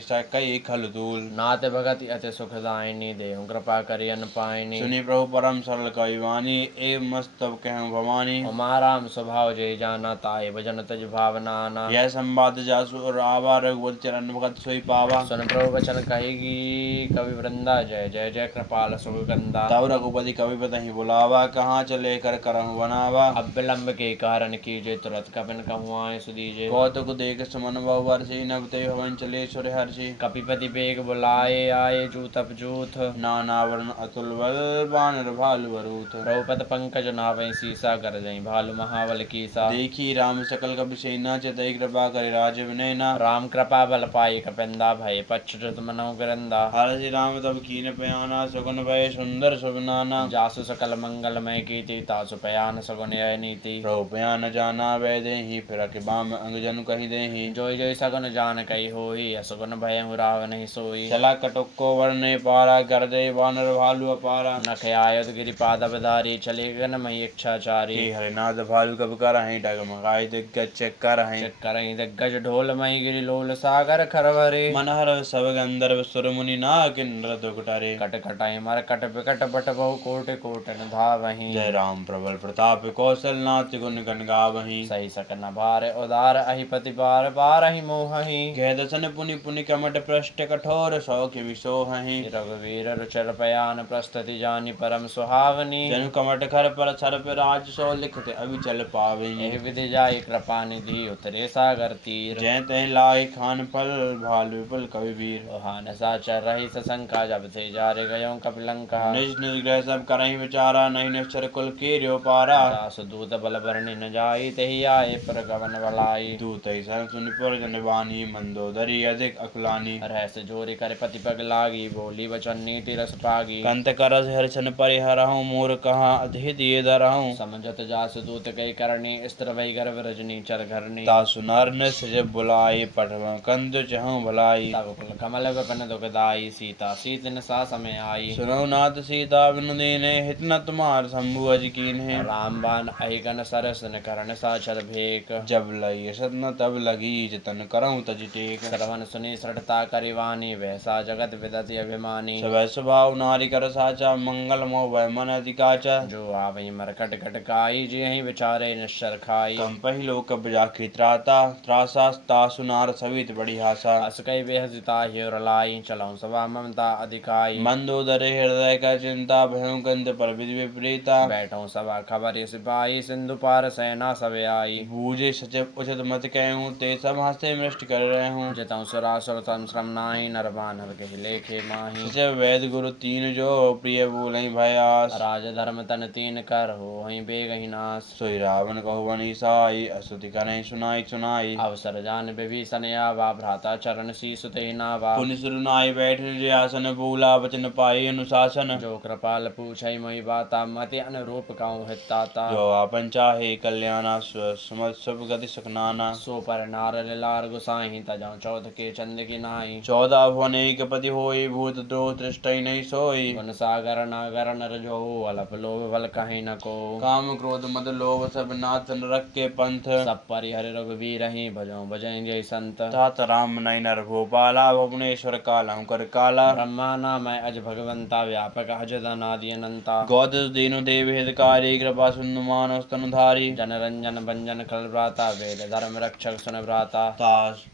सकई खल दूल। नाथ भगति अति सुखदायिनी, देहु कृपा करि अन पाइनी। सुनि प्रभु परम सरल कवि वाणी, ए मस्तव कहूँ भवानी। उमा राम स्वभाव जय जाना, ताहि भजन तज भावनाना। यह संवाद जासु आवा, रघुपति चरण भगत सोई पावा। सुन प्रभु वचन कहेगी कवि वृंदा, जय जय जय कृपाल सुगंधा। तब रघुपति कवि बतहि बुलावा, कहाँ चले कर करहु बनावा। अब विलंब के कारण कीजे, तुरत कपिन कहूँ आए सुदीजे। कौतुक देख सुमन बहु वर्षि, नभ ते भवन चले सुर हर्षि। कपिपति बेग बुलाए, आए जूतप जूथ। नाना वर्ण अतुल बल, बानर भालु वरूथ। रघुपत पंकज नावै सीसा, गरजई भालु महाबल कीसा। देखी राम सकल कपि सेना, चितई कृपा करि राजीव नैना। राम कृपा बल पाई कपिंदा, भय पच्युत मनहु गिरंदा। हरषि राम तब कीन पयाना, सगुन भय सुंदर सुबनाना। जासु सकल मंगलमय कीर्ति, तासु पयान सगुन यह नीति। प्रभु पयान जाना वै देहि, फिर बाम अंग जनु कहि देहि। जोई जोई सगुन जान कई होई, असगुन भयहु राव नहीं सोई। चला कटुको वर्णे पारा, गरजय वानर भालु अपारा। नख आयुध गिरिपाद बधारी, चले गगन मही इच्छाचारी। हे हरिनाथ भालु कब करहि, डगमगाई दिग्गज चेक करहि। करई दिग्गज ढोल मही गिरि लोल, सागर खरवरे। मन हर सब गंधर्व सुर मुनि, नाग किन्नर दुखटरे। कट कटाई मरकट बिकट बट बहु, कोटि कोटि धावहीं। जय राम प्रबल प्रताप, कौशल नाथ गुण गण गावहीं। सही सकन भार उदार, अहिपति बार बारहि मोहहि। गह दसन पुनि पुनि कमट पृष्ठ, कठोर सौख्य विसोहहि। रघुवीर रुचर पयान, प्रस्तुति जानी परम सुहावनी। जनु कमट खर पर सर्प राज, सो लिखत अविचल पावहीं। एहि विधि जाई कृपा निधि, उतरे सागर तीर। जय तह लाई खान फल, भालु विपुल कवि वीर। ओहान साचर रही सशंका, जब से जारे गयो कपिलंका। निज निज ग्रह सब करहि विचारा, नहीं निश्चर कुल कीर्यो पारा। दासु दूत बल बरनि न जाई, तेहि आए पर गवन बलाई। दूत सर्व सुनि पुर जन बानी, मंदोदरी अधिक अकुलानी। रहस जोरी कर पति पग लागी, बोली वचन नीति रस पागी। कंत करस हरिशन परिहरहु, मोर कहाँ अधित ये धरहु। समझत जासु दूत कई करनी, स्त्र वही गर्भ रजनी चर घरनी। तासु नर न सज बुलाई, पठव कंद चहु भलाई। तब कुल कमल विपिन दुखदाई, सीता सीतन सा समय आई। सुनो नाथ सीता बिनु दीने, हित न तुम्हार शंभु अज कीन्हे। राम बाण अहिगन सरस न करण साचर भेक। जब लई असत न तब लगी, जतन करहु तज टेक। श्रवण सुनी श्रद्धता करिवानी, वैसा जगत विदति अभिमानी। सब स्वभाव नारी कर साचा, मंगल मोह भय मन अधिकाचा। जो आवई मरकट घटकाई, जे ही विचारे निश्चर खाई। कम पहिलो कब जाखी त्राता, त्रासा तासु सुनार सवित बड़ी आशा। अस कई बेहजिता ही और लाई चलाऊं सभा ममता अधिकाई। मंदोदर हृदय का चिंता भयों कंत पर विधि विपरीता। बैठो सभा खबर सिपाही सिंधु पार सेना सब आई। बूझे सचिव उचित मत कहूँ ते सब हंसे मृष्ट कर रहे हूँ। जितऊं सुरासुर तम श्रम नाही नरबान हर के लेखे माही। सचिव वैद गुरु तीन जो प्रिय बोलई भयास। राज धर्म तन तीन कर हो वहीं बेगहि नाश। सोई रावण कहु बनी साई असुति करें सुनाई सुनाई। अवसर जान विभीषण आवा भ्राता चरण शीस ते नावा। पुनि सुरनाई बैठ निज आसन बोला वचन पाई अनुशासन। जो कृपाल पूछई मोहि बाता मति अनुरूप कहूँ हिताता। जो आपन चाहे कल्याणा सुमत सब गति सकनाना। सो पर नार लार गुसाई तजौ चौथ के चंद की नाई। 14 भुवन एक पति होई भूत द्रोह तृष्टि नहीं सोई। गुण सागर नागर नर जो अलप लोभ बल कहीं न को। काम क्रोध मद लोभ सब नाथ नरक के पंथ। सब परिहर रघुवीर ही भजो भजन जय संत। तात राम नई नर भोपाला भुवनेश्वर कालहु कर काला। ब्रह्मा नाम अज भगवंता व्यापक अजद अनादि अनंता। गौदस दीनु देव हितकारी कृपा सिंधु मानस तनुधारी। जन रंजन भंजन खल भ्राता वेद धर्म रक्षक सुन भ्राता।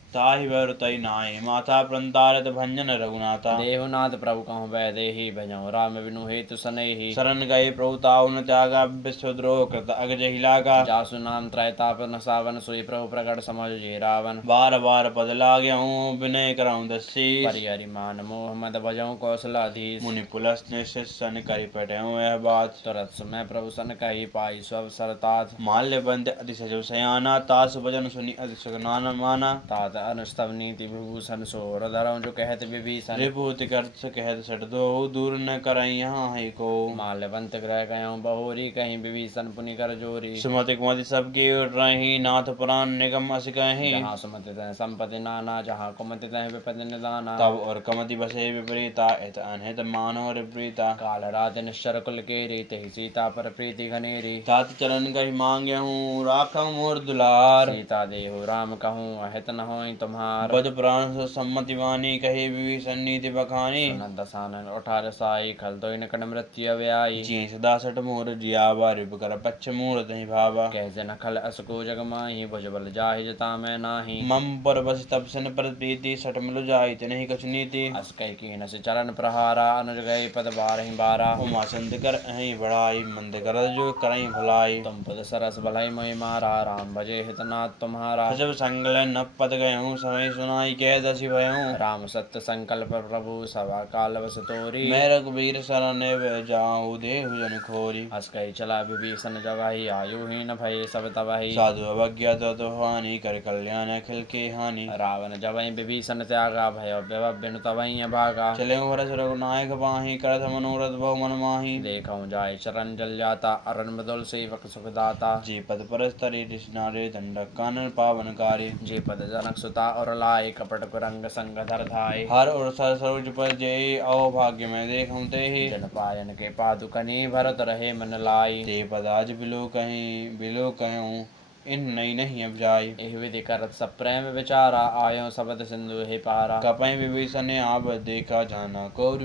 ताहि वरुतई नाहि माता प्रंतारित भंजन रघुनाथा। देहुनाथ प्रभु कहूँ वैदेही भजो राम बिनु हेतु सनेही। शरण गए प्रभु ताऊ न त्यागा विश्वद्रोह कृत अगजहि लागा। जासु नाम त्रैताप न सावन सोई प्रभु प्रकट समझ जे रावण। बार बार पद लागे हूँ विनय कराऊँ दसी। परिहरि मान मोह मद भजो कौशलाधीश। मुनि पुलस निश्चन करि पठऊँ यह बात। तुरत समय प्रभु सन कही पाई स्व सरतात। माल्य बंद अति सजव सयाना तास भजन सुनि अति सुगनान माना। तात अनुस्तव नीति विभूषण सोर धरऊं जो कहत विभीषण। रिपुति करत कहत सट दो दूर न करई यहाँ है को। माल्यवंत ग्रह गयों बहोरी कहीं विभीषण पुनि कर जोरी। सुमति कुमति सबकी उठ रही नाथ पुराण निगम अस कहीं। जहाँ सुमति तह संपत्ति नाना जहाँ कुमति तह विपति निदाना। तब और कमति बसे विपरीता इत अनहित मानो विपरीता। काल रात निश्चर कुल केरी तही सीता पर प्रीति घनेरी। तात चरण कही मांगे हूँ राखऊँ मोर दुलार। सीता देहु राम कहूँ अहित न होई तुम्हार। बद प्राण सो सम्मति वाणी कही विभीषण नीति बखानी। सुनत दसानन उठा रसाई खल तो इन कण मृत्यु व्यायी। जी सदा सठ मोर जियावा रिप कर पच्छ मूर दही भावा। कैसे न खल असको जग माही भुज बल जाहि जता मैं नाही। मम पर बस तब सन पर प्रीति सठ मिल जाई तिन्हि कछ नीति। अस कह की नस चरण प्रहारा अनुज गए पद बारहि बारा। उमा संत कर अहि बढ़ाई मंद कर जो करई भलाई। तुम पद सरस भलाई मोहि मारा राम भजे हितनाथ तुम्हारा। जब संगल न पद गयऊँ समय सुनाई कह दसी भयऊँ। राम सत्य संकल्प प्रभु सभा काल बस तोरी। मैं रघुबीर शरण जाऊँ देहु जन खोरी। हस कही चला विभीषण जवाही आयु हीन भय सब तबाही। साधु अवज्ञा तो हानि कर कल्याण अखिल के हानि। रावण जवहि विभीषण त्यागा भय विभव बिनु तबहि अभागा। चले भरस रघुनायक बाहि करत मनोरथ बहु मन माहि। देखऊं जाय चरण जल जाता अरण मृदुल सेवक सुखदाता। जी पद परस तरी ऋषि दंडक कानन पावनकारी। जे पद जनक सुता और लाए कपट कुरंग संग धर धाय। हर और सर सरोज पर जय अभाग्य में देखूं ते ही। जन पायन के पादुकनी भरत रहे मन लाई। ते पद आज बिलो कहूँ इन नहीं नहीं अब जाई। एह विधि करत सब प्रेम विचारा आयो सबद सिंधु हे पारा। कपई विभीषण ने आप देखा जाना कौर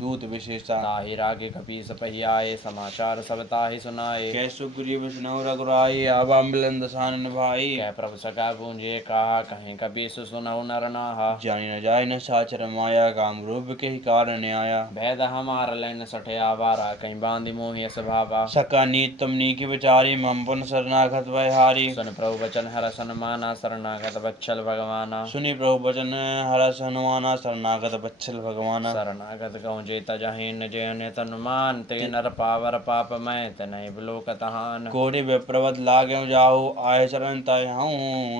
दूत विशेषा। ताहि रागे कपीस पहियाए समाचार सब ताहि सुनाए। कै सुग्रीव सुनौ रघुराई आवा मिलन दसानन भाई। कह प्रभु सका पूंजे कहा कहीं कपीस सुनौ नर नाहा। जानी न जाय न साचर माया काम रूप के ही कारण आया। भैद हमार लैन सठे आवारा कहीं बांधि मोहि अस भावा। सका नीत तुम नीकी विचारी मम पुन शरणागत भय हारी। सुन प्रभु वचन हर सन्माना शरणागत बच्छल भगवाना। सुनि प्रभु वचन हरस हनुमाना शरणागत बच्छल भगवाना। शरणागत कहूँ जेता जहीन जयन तनुमान ते नर पावर पाप मैं तनहि बिलोकत हान। कोटि विप्रवत लागे जाहु आय शरण तहु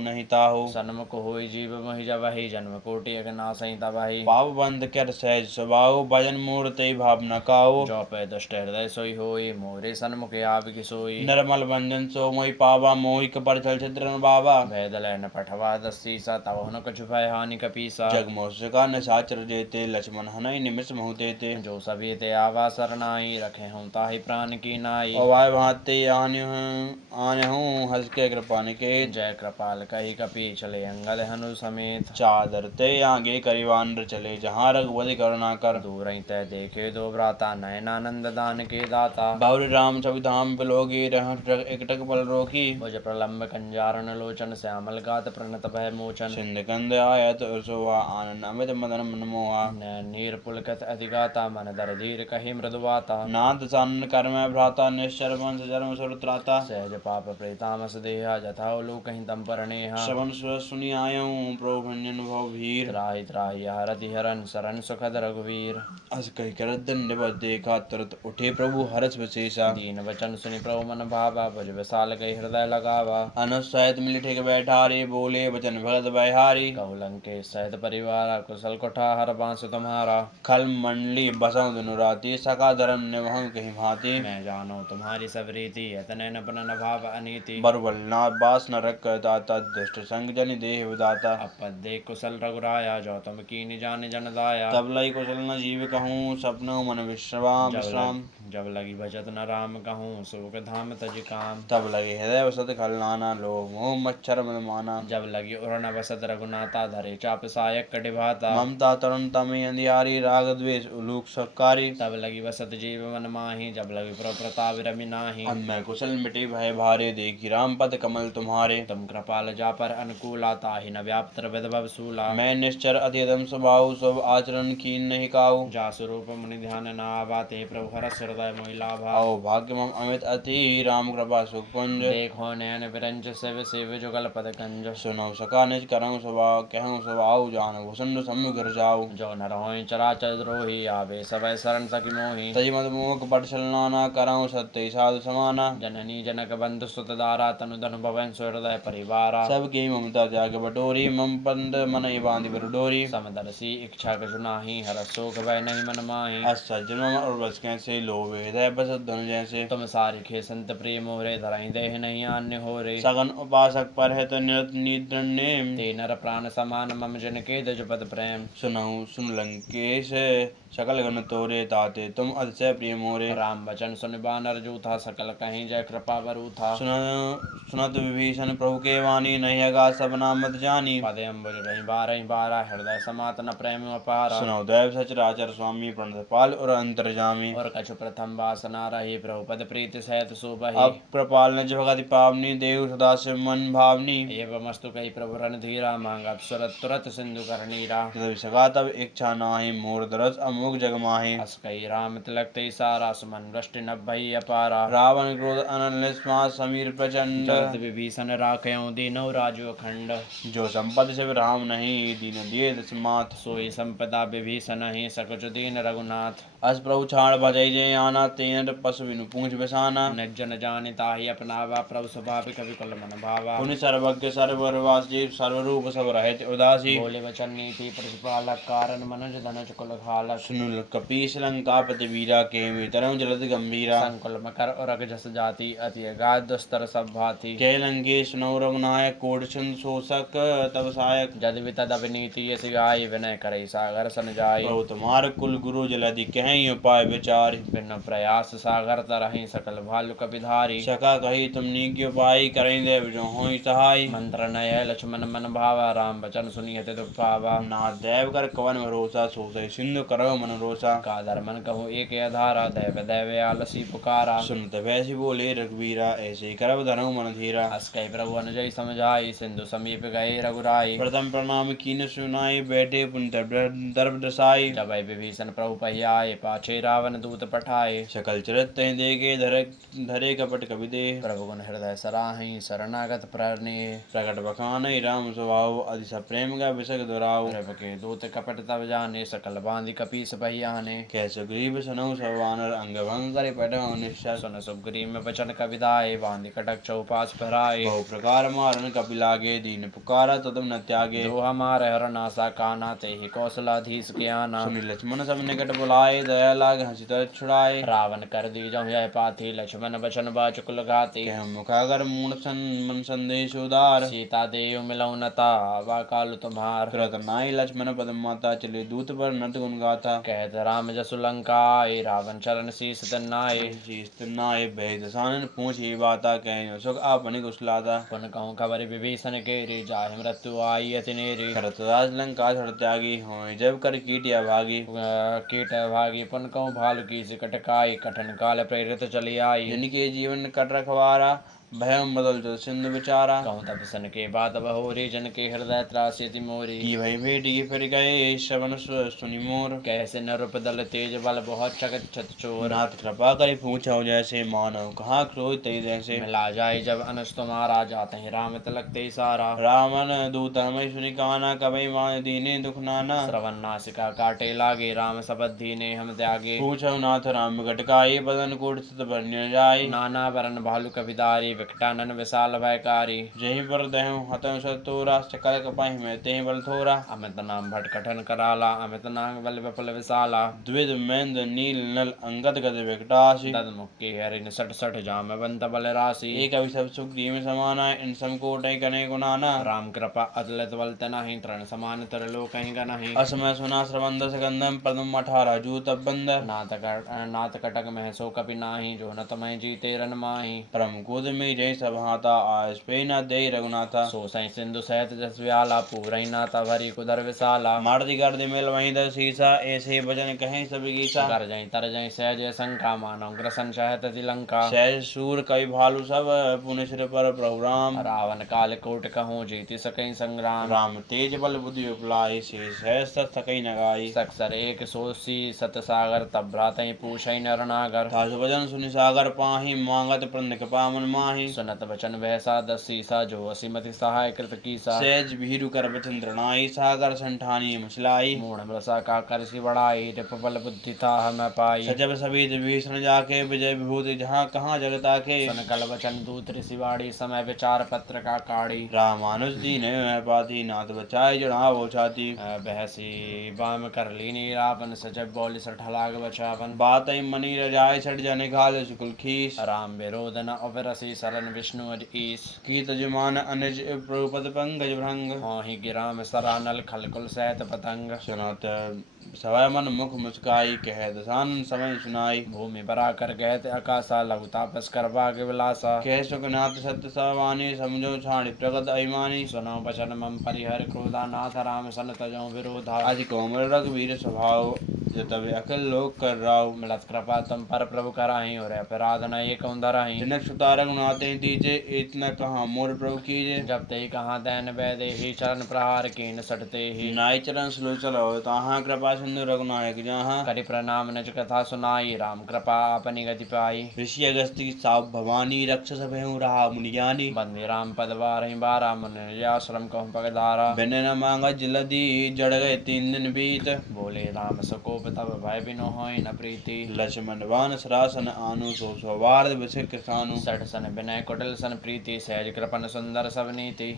नहीं ताहु। सन्मुख होई जीव मोहि जबहि जन्म कोटि अगनासहि तबहि। पाप बंद कर सहज स्वभाव भजन मूर्ति भाव न काऊ। जो पे दुष्ट हृदय सोई होई मोरे सन्मुख आव की सोई। निर्मल भंजन सो मोहि पावा मोहि पर चल छिद्रन बाबा। भैद लैन पठवा दसीसा तब हुन कछु भय हानि कपीसा। जग मोसका न साचर जेते लक्ष्मण हनई निमिष महु देते। जो सभी ते आवा सरनाई रखे हूँ ताहि प्राण की नाई। अवाय भाते आने हूँ हंस के कृपा निकेत। जय कृपाल कही कपी चले अंगद हनु समेत। चादर ते आगे करिवान चले जहाँ रघुपति करुणा कर। दूर तय देखे दो भ्राता नयनानंद दान के दाता। बाबरी राम छवि धाम बिलोगी एकटक पल रोकी। भुज प्रहलाद कलम्ब कंजारण लोचन श्यामल गात प्रणत भय मोचन सिंधकंद आयत उर्सवा आनंद अमित मदन मनमोहा नीर पुलकत अधिगाता मन दर धीर कही मृदुवाता नाथ सानन कर्म भ्राता निश्चर वंश जन्म सुरत्राता सहज पाप प्रेतामस देहा जथा लोक कहीं तम परनेहा श्रवण सुनि आयऊँ प्रभु भंजन भव भीर त्राहि त्राहि हरति हरन शरण सुखद रघुवीर अस कही कर दंड देखा तुरत उठे प्रभु हरस विशेषा दीन वचन सुनि प्रभु मन भावा भुज विशाल गई हृदय लगावा अनुसहित मिली ठेक बैठारे बोले वचन भगत बहारी कहु लंकेश सहित परिवार कुशल कुठार बांस तुम्हारा खल मंडली बसों दुनु राति सका धर्म निभं कहीं भांति मैं जानो तुम्हारी सब रीति यतने न पुनः भाव अनीति बरवलना बास न रख दाता दुष्ट संग जनि देह विदाता अपद देख कुशल रघुराया जो तुम कीनि जान जन दाया तब लई कुशल न जीव कहूँ सपनों मन विश्राम विश्राम जब लगी भजत न राम कहूँ सुख धाम तज काम तब लगे हृदय वसत खल नाना लोभ मोह मच्छर मन माना जब लगी उरण वसत रघुनाथा धरे चाप सायक कटिभाता ममता तरुण तमी अंधियारी राग द्वेष उलूक सकारी तब लगी वसत जीव मन माही जब लगी प्रताप रमि नाही अन्य कुशल मिटे भय भारे देखी राम पद कमल तुम्हारे तुम कृपाल जा पर अनुकूला ताहि न व्याप्त विधव सूला मैं निश्चर अत्यदम स्वभाव सब आचरण कीन नहीं काऊ जा स्वरूप मुनि ध्यान न आवा ते प्रभु हरस हृदय मोहिला भाव आओ भाग्य मम अमित अति राम कृपा सुख पुंज देखो नयन विरंज शिव शिव जुगल पद कंज सुनो सका निज करऊँ स्वभाव कहूँ स्वभाव जान भूषण सम्मुख जाऊ जो न रहोई चराचर द्रोही आवे सबय शरण सखी मोही तज मद मोह पट छलनाना करऊँ सत्य साधु समाना जननी जनक बंधु सुत दारा तनु धनु भवन हृदय परिवारा सबकी ममता त्याग बटोरी मम पंद मन बांधि बर डोरी समदर्शी इच्छा कछु नाही हर शोक भय नहीं मन माही असज्जन और बस कैसे लोभ हृदय बस धन जैसे तुम सारिखे संत प्रेम मोरे धराई देह नहीं अन्य हो रे सगन उपासक पर है तो निरत निद्र नेम ते नर प्राण समान मम जन के दजपद प्रेम सुनऊ सुन लंकेश सकल गण तोरे ताते तुम अतिशय प्रिय मोरे राम वचन सुन बानर जूथा सकल कहीं जय कृपा बरू था सुनत विभीषण प्रभु के वाणी नहीं अगा सबना मत जानी पदे अम्बुज रही बारा हृदय समातन प्रेम अपारा सुनौ दैव सचराचर स्वामी प्रणतपाल और अंतर्जामी और कछु प्रथम वासना रही प्रभु पद प्रीति सहित सुबहि अब कृपाल निज भगति पावनी देव सदा से मन भावनी एवं मस्तु कही प्रभु रण धीरा मांग सुरत तुरत सिंधु करनीरा तब सगा तब इच्छा नाही मोर दरस अमुक जग माही अस कही राम तिलक ते सारा सुमन वृष्टि नभई अपारा रावण क्रोध अनल निस्मा समीर प्रचंड जगत विभीषण राखयो दीनौ राजो खंड जो संपद शिव राम नहीं दीन दिए दसमात सोई संपदा विभीषण ही सकुच दीन रघुनाथ अस प्रभु छाड़ भजई जय आना तेन पशु बिनु पूछ बसाना निर्जन जानिता ही अपनावा प्रभु स्वाभाविक विकल मन भावा पुनि सर्वज्ञ सर्ववासी सर्वरूप सब रहित उदासी बोले वचन नीति प्रतिपालक कारण मनुज धनुज कुल खालक सुनुल कपीश लंका पति वीरा के तरम जलद गंभीरा संकुल मकर और जस जाति अति अगाध दुस्तर सब भांति के लंके सुनौ रघुनायक कोट छंद शोषक तब सहायक जद वितद अभिनीति यस गाय विनय करे सागर सन जाय प्रभु तुम्हार कुल गुरु जलधि कहीं उपाय विचार बिन प्रयास सागर तरहि सकल भालु कपिधारी सका कही तुम नीक उपाय करें देव जो होई सहाय मंत्र नय लक्ष्मण मन भावा राम वचन सुनियत दुख पावा नाथ देव कर कवन भरोसा सोसे सिंधु करो मन रोसा कादर मन कहूँ एक आधारा दैव दैव आलसी पुकारा सुनत वैसी बोले रघुवीरा ऐसे ही करब धरऊ मन धीरा हस कही प्रभु अनुजय समझाई सिंधु समीप गए रघुराई प्रथम प्रणाम कीन सुनाई बैठे पुन दर्भ दसाई जब विभीषण प्रभु पहियाए पाछे रावण दूत पठाए सकल चरित देखे धरे कपट कवि दे प्रभु गुण हृदय सराहि शरणागत प्रणे प्रकट बखान राम स्वभाव अति सप्रेम का विषक दुराव प्रभु के दूत कपट तब जाने सकल बांधि कपीस पहियाने कैसे ग्रीव सनऊ सवानर अंग भंग करे पटव निश्चर सुन सुग्रीव में वचन कविदाए बांधि कटक चौपास फहराए बहु प्रकार मारन कपि लागे दीन पुकारा तदम न त्यागे जो हमारे हरण आशा काना ते ही कौशलाधीश के आना सुनि लक्ष्मण सब निकट बुलाए दया लाग हंसित छुड़ाए रावण कर दी जो यह पाथी लक्ष्मण वचन बाचुकुल गाती कह मुखागर मूण मन संदेश उदार सीता देव मिलौ नता वा कालु तुम्हार तुरत नाई लक्ष्मण पद माता चले दूत पर नट गुण गाथा कहत राम जसु लंकाए रावण चरण शीस तन्नाए नाय भय दसानन पूछी बाता कह सुख आपनि कुशलाता पुन कहूँ खबर विभीषण के रे जाहि मृत्यु आई अति नेरी भरतदास लंका छड़ त्यागी होय जब कर कीट अभागी कीट भागी पुन कहूँ भालु की सिकट काई कठन काल प्रेरित चली आई जिनके जीवन कट रखवारा भयम बदल जो सिंधु विचारा। कहूँ तब सन के बाद बहोरी, जन के हृदय त्रासित मोरी। की भई भेट की फिर गए, श्रवण सुनि मोर। कैसे नरुप दल तेज बल, बहुत चकत छत चोर। नाथ कृपा करि पूछो जैसे, मानव कहाँ क्रोध तई जैसे। मिला जाय जब अनस तुम्हारा, जाते ही राम तिलक ते सारा। रावण दूत हमें सुनि काना, कबई मान दीने दुख नाना। श्रवण नासिका काटे लागे, राम शबद दीने हम त्यागे। पूछो नाथ राम घटकाई, बदन कोट सत बन्य जाय। नाना वरण भालु कपिधारी, विकटानन विशाल भयकारी। जहीं पर दहु हतौ सतोरा, सकल कपाहि में तेहि बल थोरा। अमित नाम भट कठन कराला, अमित नाम बल विपुल विशाला। द्विज महेंद्र नील नल अंगद गद विकटासी। दद मुक्की हरि निसट सठ जाम बंत बल राशि। एक अभिशप सुग्रीव समाना, इन समकोटै कने गुनाना। राम कृपा अतुलित बल तनहि, तरण समान त्रिलोक नहीं। असमय सुना श्रवण दस गंधम, पद्म 18 जूत बंदर। नाथ कटक मह सो कपि नाही, जो न तमय जीते रन माही। परम कूद में जय सब हाथा, आयस पे न दे रघुनाथा। सो सई सिंधु सहित जस व्याला, पूरई नाथा भरी कुदर विशाला। मारती गर्द मिल वहीं दर सीसा, ऐसे भजन कहें सब गीसा। कर जय तर जय सहज शंका, मानव ग्रसन सहित तिलंका। सहज सूर कई भालू सब, पुण्य सिर पर प्रभु राम। रावण काल कोट कहूँ, जीति सकई संग्राम। राम तेज बल बुद्धि उपलाई, से सहज सत थकई न गाई। सक्सर एक सोसी सत सागर, तब भ्रातहि पूछई नर नागर। तासु भजन सुनि सागर पाहि, मांगत प्रन कृपामन माहि। सुनत वचन वहसा दस सीसा, जो असीमति सहाय कृत कीसा। सहज भीरु कर बचन तृणाई, सागर संठानी मुसलाई। मूढ़ मृषा का करसी बढ़ाई, रिप बल बुद्धि था हमें पाई। सजब सभी विभीषण जाके, विजय विभूति जहाँ कहाँ जगता के। सुन कल वचन दूत ऋषि वाणी, समय विचार पत्र का काढ़ी। रामानुज दीन पाती, नाथ बचाए जड़ावो छाती। बहसी बाम कर लीनी रावण, सजब बोली सठलाग बचावन। बात मनी रजाए, छठ जन घाल सुकुल खीस। राम विरोध न अवरसी, शरण विष्णु अज ईस। की तजमान अनुज प्रभुपद पंकज भृंग। मोहि गिराम सरानल, खलकुल सहित पतंग। सुनत सवय मन मुख मुस्काई, कह दसान समय सुनाई। भूमि बरा कर गहत आकाशा, लघु तापस कर बाग विलासा। कह सुखनाथ सत्य सवानी, समझो छाड़ी प्रगत अभिमानी। सुनो बचन मम परिहर क्रोधा, नाथ राम सन तजो विरोधा। अति कोमल रघुवीर स्वभाव, जतवे अकल लोक कर राव। मिलत कृपा तुम पर प्रभु कराही, और अपराध न एक धरही। जनक सुता रघुनाथे दीजे, इतना कहाँ मोर प्रभु कीजे। जब ते कहाँ दैन वैदे ही, चरण प्रहार कीन सटते ही। नाई चरण स्लो चलो, ताहाँ कृपा सिंधु रघुनायक जहाँ। करि प्रणाम निज कथा सुनाई, राम कृपा अपनी गति पाई। ऋषि अगस्ती साव भवानी, रक्षस भयउ रहा मुनि ज्ञानी। बंदे राम पद बारहि बारा, मुनि आश्रम कहूँ पगधारा। बिन न मांगा जलधि, जड़ गए 3 दिन बीत। बोले राम सकोप तब भय बिनु होय न प्रीति। लक्ष्मण बान सरासन आनु, सो सौवार्द बिसिक सानु। सठ सन विनय कुटिल सन प्रीति, सहज कृपन सुंदर सब नीति।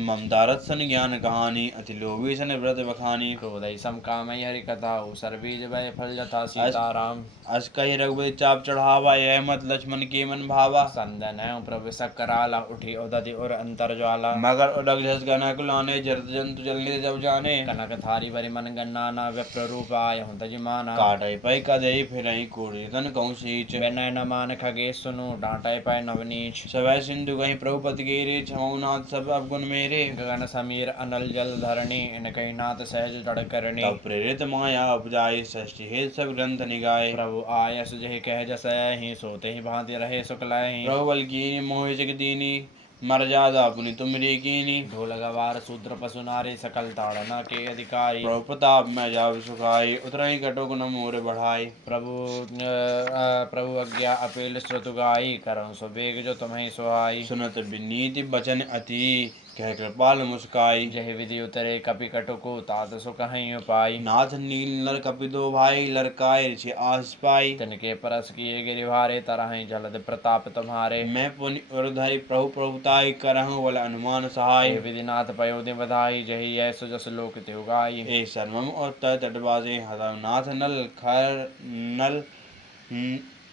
ममता रथ सन ज्ञान कहानी, अति लोभी सन व्रत बखानी। क्रोधई सम कामई हरि कथा, सर्वीज भय फल जथा सीताराम। अस कहि रघुपति चाप चढ़ावा, यह मत लक्ष्मण के मन भावा। संदन प्रभु सक कराला, उठी उदति और अंतर ज्वाला। मगर उडग जस गना कुलाने, जरत जंतु जलने जब जाने। कनक थारी भरि मन गन्नाना, विप्र रूप आय हूँ तजमाना। काटै पै कदई फिरई कोड़े तन कहूँ सींच। विनय न मान खगे सुनु, डांटै पै नवनीच। सवै सिंधु कहीं प्रभुपति गेरे, क्षमौ नाथ सब अवगुण मेरे। गगन समीर अनल जल धरणी, इनकई नाथ सहज जड़ करणी। तब प्रेरित माया उपजाई, सृष्टि हेत सब ग्रंथ निगाए। प्रभु आय सुजहि कह जसहि, सोते ही भांति रहे सुकलहि। प्रभु बल कीनी, मोहि जग दीनी, मर्यादा पुनि तुमरी कीनी। ढोल गवार शूद्र पशु नारी, सकल ताड़ना के अधिकारी। प्रभु प्रताप में जाव सुखाई, उतरहि कटुक न मोर बढ़ाई। प्रभु अज्ञा अपेल श्रुतु गाई, करऊँ सुबेग जो तुम्हें सुहाई। सुनत विनीति बचन अति, कह कृपाल मुस्काई। जहि विधि उतरे कपि कटुको, तात सो कहीं उपाय। नाथ नील नर कपि दो भाई, लरकाय ऋषि आस पाई। तिनके परस किए गिरिभारे, तरहि जलद प्रताप तुम्हारे। मैं पुनि उरधरि प्रभु प्रभुताई, करहूँ बल अनुमान सहाय। हे विधिनाथ पयोधि बधाई, जहि ऐसो जस लोक त्यु गाई। ए सर्वम उत्तर तटवासे, हतौ नाथ नल खर नल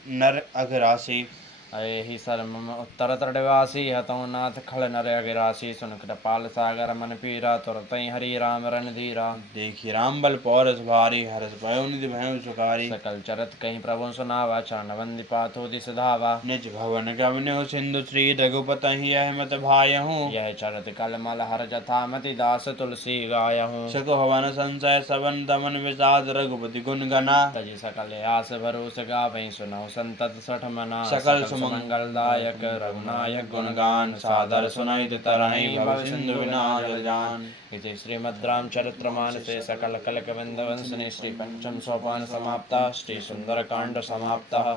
नर अघरासी। ही सर्मम उत्तर तटवासी, हतौ नाथ खल नर अगिरासी। सुन कृपाल सागर मन पीरा, तुरतहि हरि राम रणधीरा। देखि राम बल पौरस भारी, हरस भयो निधि भयउ सुखारी। सकल चरत कहीं प्रभु सुनावा, चरण वंदि पाथो दिस धावा। निज भवन गमनहु सिंधु श्री, रघुपतहि यह मत भायहूँ। यह चरत कल मल हर जथा, मति दास तुलसी गायहूँ। सक भवन संशय सबन, दमन विषाद रघुपति गुण गना। तजि सकल आस भरोस गावै, सुनौ संतत सठ मना। सकल सुमंगलदायक रघुनायक गुणगान सादर सुनाई तरहि भव सिंधु विना जल जान। इति श्रीमद् रामचरितमानसे सकल कलिकवृंद वंशने श्री पंचम सोपान समाप्ता श्री सुंदरकांड समाप्तः।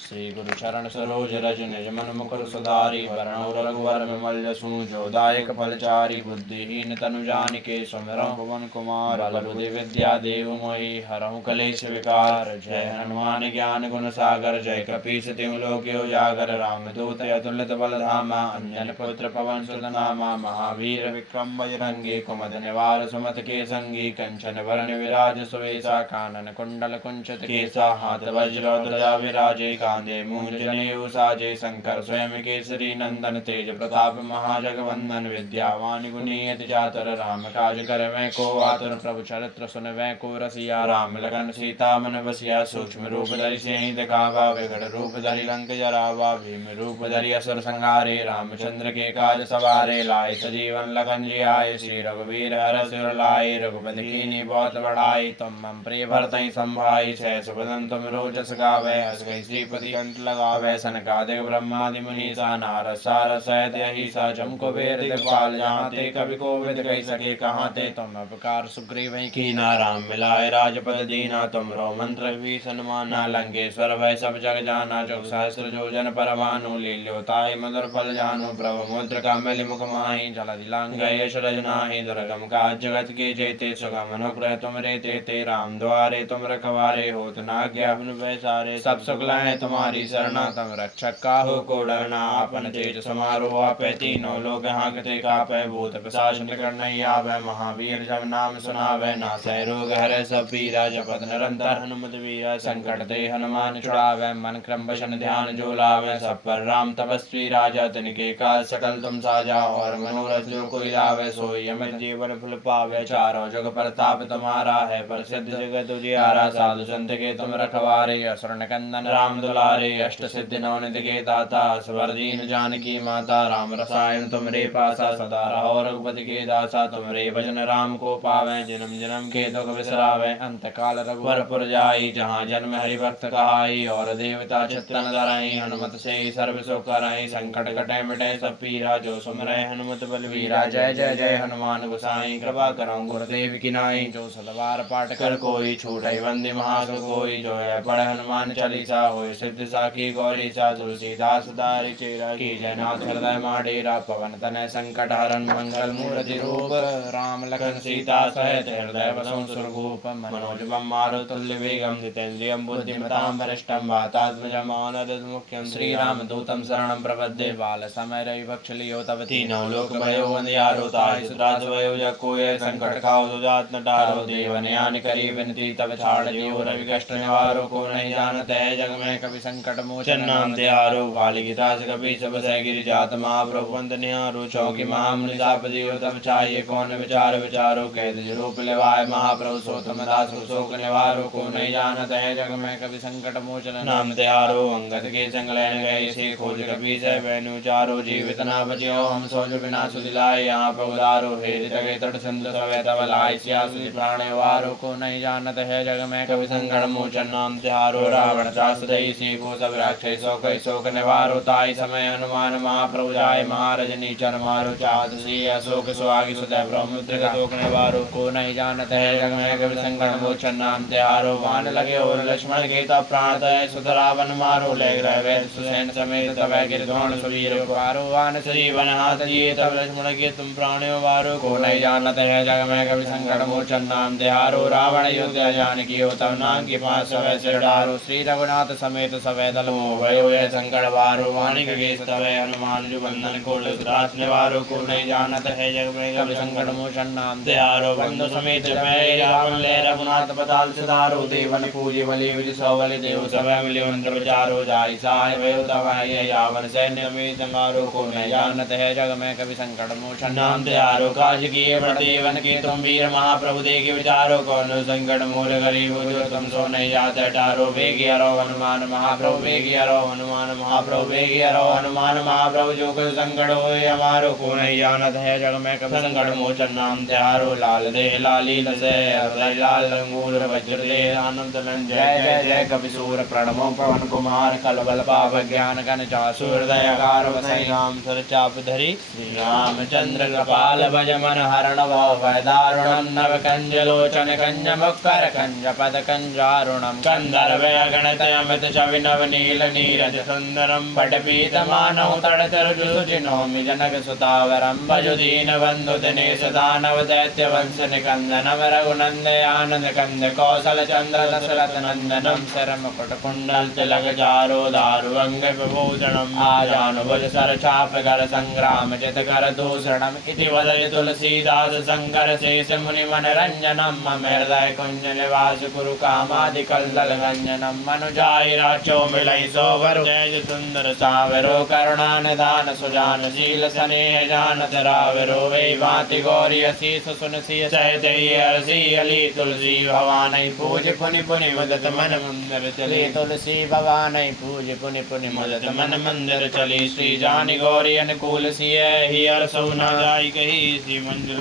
श्री गुरु चरण सरोज रज निज मन मुकुर सुधारी वरणो रघुवर विमल जसु जोदायक फलचारी बुद्धिहीन तनु जानिके सुमिरौ पवन कुमार बल बुद्धि विद्या देव मोहि हरहु कलेश विकार। जय हनुमान ज्ञान गुण सागर जय कपीस तिहु लोक उजागर। रामदूत अतुलित बल धामा अंजन पुत्र पवन सुत नामा। महावीर विक्रम बजरंगी कुमद निवार सुमत के संगी। कंचन वरण विराज सुवेशा कानन कुंडल कुंचित केसा। हाथ वज्र ध्वजा विराजे कांधे मूंज जनेऊ साजे। शंकर स्वयं केसरी नंदन तेज प्रताप महाजगवंदन। विद्यावान गुणी अति चातुर राम काज करवै को आतुर। प्रभु चरित्र सुनवै को रसिया राम लगन सीता मन बसिया। सूक्ष्म रूप धरि सिंहि दिखावा विकट रूप धरि लंक जरावा। भीम रूप धरि असुर संहारे रामचंद्र के काज सवारे। लाए सजीवन लखन जियाए श्री रघुवीर हर सिर लाए। रघुपति कीन्ही बहुत बड़ाई तुम मम प्रिय भरतहि संभाई। सहस बदन तुम रोजस गावै हस कहि श्रीपति कंठ लगावै। सनकादिक ब्रह्मादि मुनीसा नारद सारद सहित अहिसा। जम कुबेर दिखपाल जहाँ ते कवि कोविद कहि सके कहाँ ते। तुम उपकार सुग्रीव कीना राम मिलाए राजपद दीना। तुम रो मंत्र विभीषण माना लंकेश्वर भय सब जग जाना। जो सहस्र योजन परमानु लील्योताहि मधुर फल जानु। प्रभु मुद्रिका मिलि मुख माहि जलधि लांघ गए शरज नाहि। दुर्गम काज जगत के जेते सुगम अनुग्रह तुम रे तेते। राम द्वारे तुम रखवारे होत न आज्ञा बिनु पैसारे। सब सुख लहै तुम्हारी शरणा तुम रक्षक काहू को डरना। आपन तेज समारो आपै तीनों लोक हांकते कापै। भूत पिशाच निकट नहीं आवे महावीर जब नाम सुनावे। नासै रोग हरै सब पीरा जपत निरंतर हनुमत वीरा। संकट ते हनुमान छुड़ावे मन क्रम वचन ध्यान जो लावे। सब पर राम तपस्वी राजा तिनके काज सकल तुम साजा। और मनोरथ जो कोई लावे सोई अमित जीवन फल पावे। चारों जग प्रताप तुम्हारा है प्रसिद्ध जगत उजियारा। साधु संत के तुम रखवारे असुर निकंदन राम दुलारे। अष्ट सिद्धि नवनिधि के दाता असवर दीन जानकी माता। राम रसायन तुमरे पासा सदा रहो रघुपति के दासा। तुमरे भजन राम को पावे जन्म जन्म के दुख बिसरावे। अंत काल रघुवरपुर जाई जहाँ जन्म हरि भक्त कहाई। और देवता चित्तन धरई हनुमत से सर्व सुख करई। संकट कटै मिटै सब पीरा जो सुमरै हनुमत बलवीरा। जय जय जय हनुमान गोसाई कृपा करो गुरुदेव की नाई। जो सतबार पाठ कर कोई छूटै बंदी महासुख होई। जो है पढ़ हनुमान चालीसा होय सिद्ध साखी गौरीसा। तुलसीदास दारि चेरा की जयनाथ हृदय माडेरा। पवन तनय संकट हरन मंगल मूर्ति रूप। राम लखन सीता सहित हृदय बसौ सुरभूप। मनोज बम मारुतुल्य वेगम जितेन्द्रियं बुद्धिमतां वरिष्ठं। वातात्मजं मानरथ मुख्यं। श्रीराम दूतं शरणं प्रपद्ये। बाल समय रवि भक्ष लियो तब तीनों लोक भयो अंधियारो। ताहि सुराज भयो जग कोय संकट काहु दुजात न टारो। देवन यान करी विनती तब छाड़ दियो रवि कष्ट निवारो। को नहीं जानत है जग में कभी संकट मोचन नाम त्यारो। बालिकिता से कभी सब सह गिर जात महाप्रभु पंत निहारो। चौकी महामुनि साप दियो तब चाहिए कौन विचार विचारो। कैद रूप लेवाय महाप्रभु सो तुम दास शोक निवारो। को नहीं जानत है जग में कभी संकट मोचन नाम त्यारो। अंगद के संग लैन गए से खोज कपी सह बैनु चारो। जीवित ना बचियो हम सोज बिना सुदिलाए यहाँ पगुदारो। हे जगे तट सिंधु सवै तब लाय सियासुति प्राण वारो। को नहीं जानत है जग में कभी संकट मोचन नाम त्यारो। रावण त्रास दई सीको सब राक्षस शोक निवारो। ताई समय हनुमान महाप्रभु जाय महाराज नीचर मारो। चाहत सी अशोक सुहागी सुदय ब्रह्मपुत्र का शोक निवारो। को नहीं जानत है जग में कभी संकट मोचन नाम त्यारो। बाण लगे और लक्ष्मण के तब प्राण दय सुत रावण मारो। ले ग्रह वैद सुसैन समेत तब गिरधौण सुवीर पारो। वान संजीवन हाथ दिए तब लक्ष्मण के तुम प्राणियो वारो। को नहीं जानत है जग में कभी संकट मोचन नाम त्यारो। रावण युद्ध जानकी हो तब नाम के पास सवै सिर डारो। श्री रघुनाथ समेत सवै दल मोह भयो है संकट वारो। वाणी के तवै हनुमान जो बंधन खोल त्रास निवारो। को नहीं जानत है जग में कभी संकट मोचन नाम त्यारो। बंधु समेत भय रावण ले रघुनाथ पताल सिधारो। देवन पूजे बलि विधि सौ बलि देव सवै मिलियो मंत्र विचारो। जाहि सहाय भयो तब आए रावण सैन्य में संगारो। को नहीं जानत है जग में कभी संकट मोचन नाम त्यारो। काज किए देवन के तुम वीर महाप्रभु देखे विचारो। कौन संकट मोर गरीब जो तुम सो नहीं जाते टारो। वेगी हरो हनुमान महाप्रभु वेगी हरो हनुमान महाप्रभु वेगी हरो हनुमान महाप्रभु जो कुछ संकट होए हमारो। को नहीं जानत है जग में कभी संकट मोचन नाम त्यारो। लाल दे लाली लसे हृदय लाल अंगूर वज्र दे आनंद जय जय जय कवि सूर प्रणमो पवन कुमार कल बल ज्ञान कन चासूर्दयकार वसई राम सर चाप धरी श्री रामचंद्र कृपाल भज मन हरण भव भय दारुणम नव कंज लोचन कंज मुक्कर कंज पद कंजारुणम कंदर्व गणत अमित छवि नव नील नीरज सुंदरम पटपीत मानव तड़तरु सुजिनोमि जनक सुतावरम भजु दीन बंधु दिनेश दानव दैत्य वंश निकंदनम रघुनंद आनंद कंद कौशल चंद्र दशरथ नंदनम शरम पट कुंडल तिलक चारो दारु अंग विभूषणम आजानुभुज सर चाप कर संग्राम जित कर दूषणम इति वदति तुलसीदास शंकर शेष मुनि मनरंजनम मम हृदय कुंज निवास कुरु कामादि कल्दल गंजनम मनुजाई राचो मिलई सोवर तेज सुंदर सावरो करुणा निधान सुजान शील स्नेह जानत रावरो वे भांति गौरी असीस सुन सिय सहित हरसी अली तुलसी भवानी पूज पुनि पुनि मदत मन मंदिर चले तुलसी भवानी पूज पुनि पुनि मदत मन मंदिर चली श्री जानि गौरी अनुकूल सिय ही हर सौना जाई कही श्री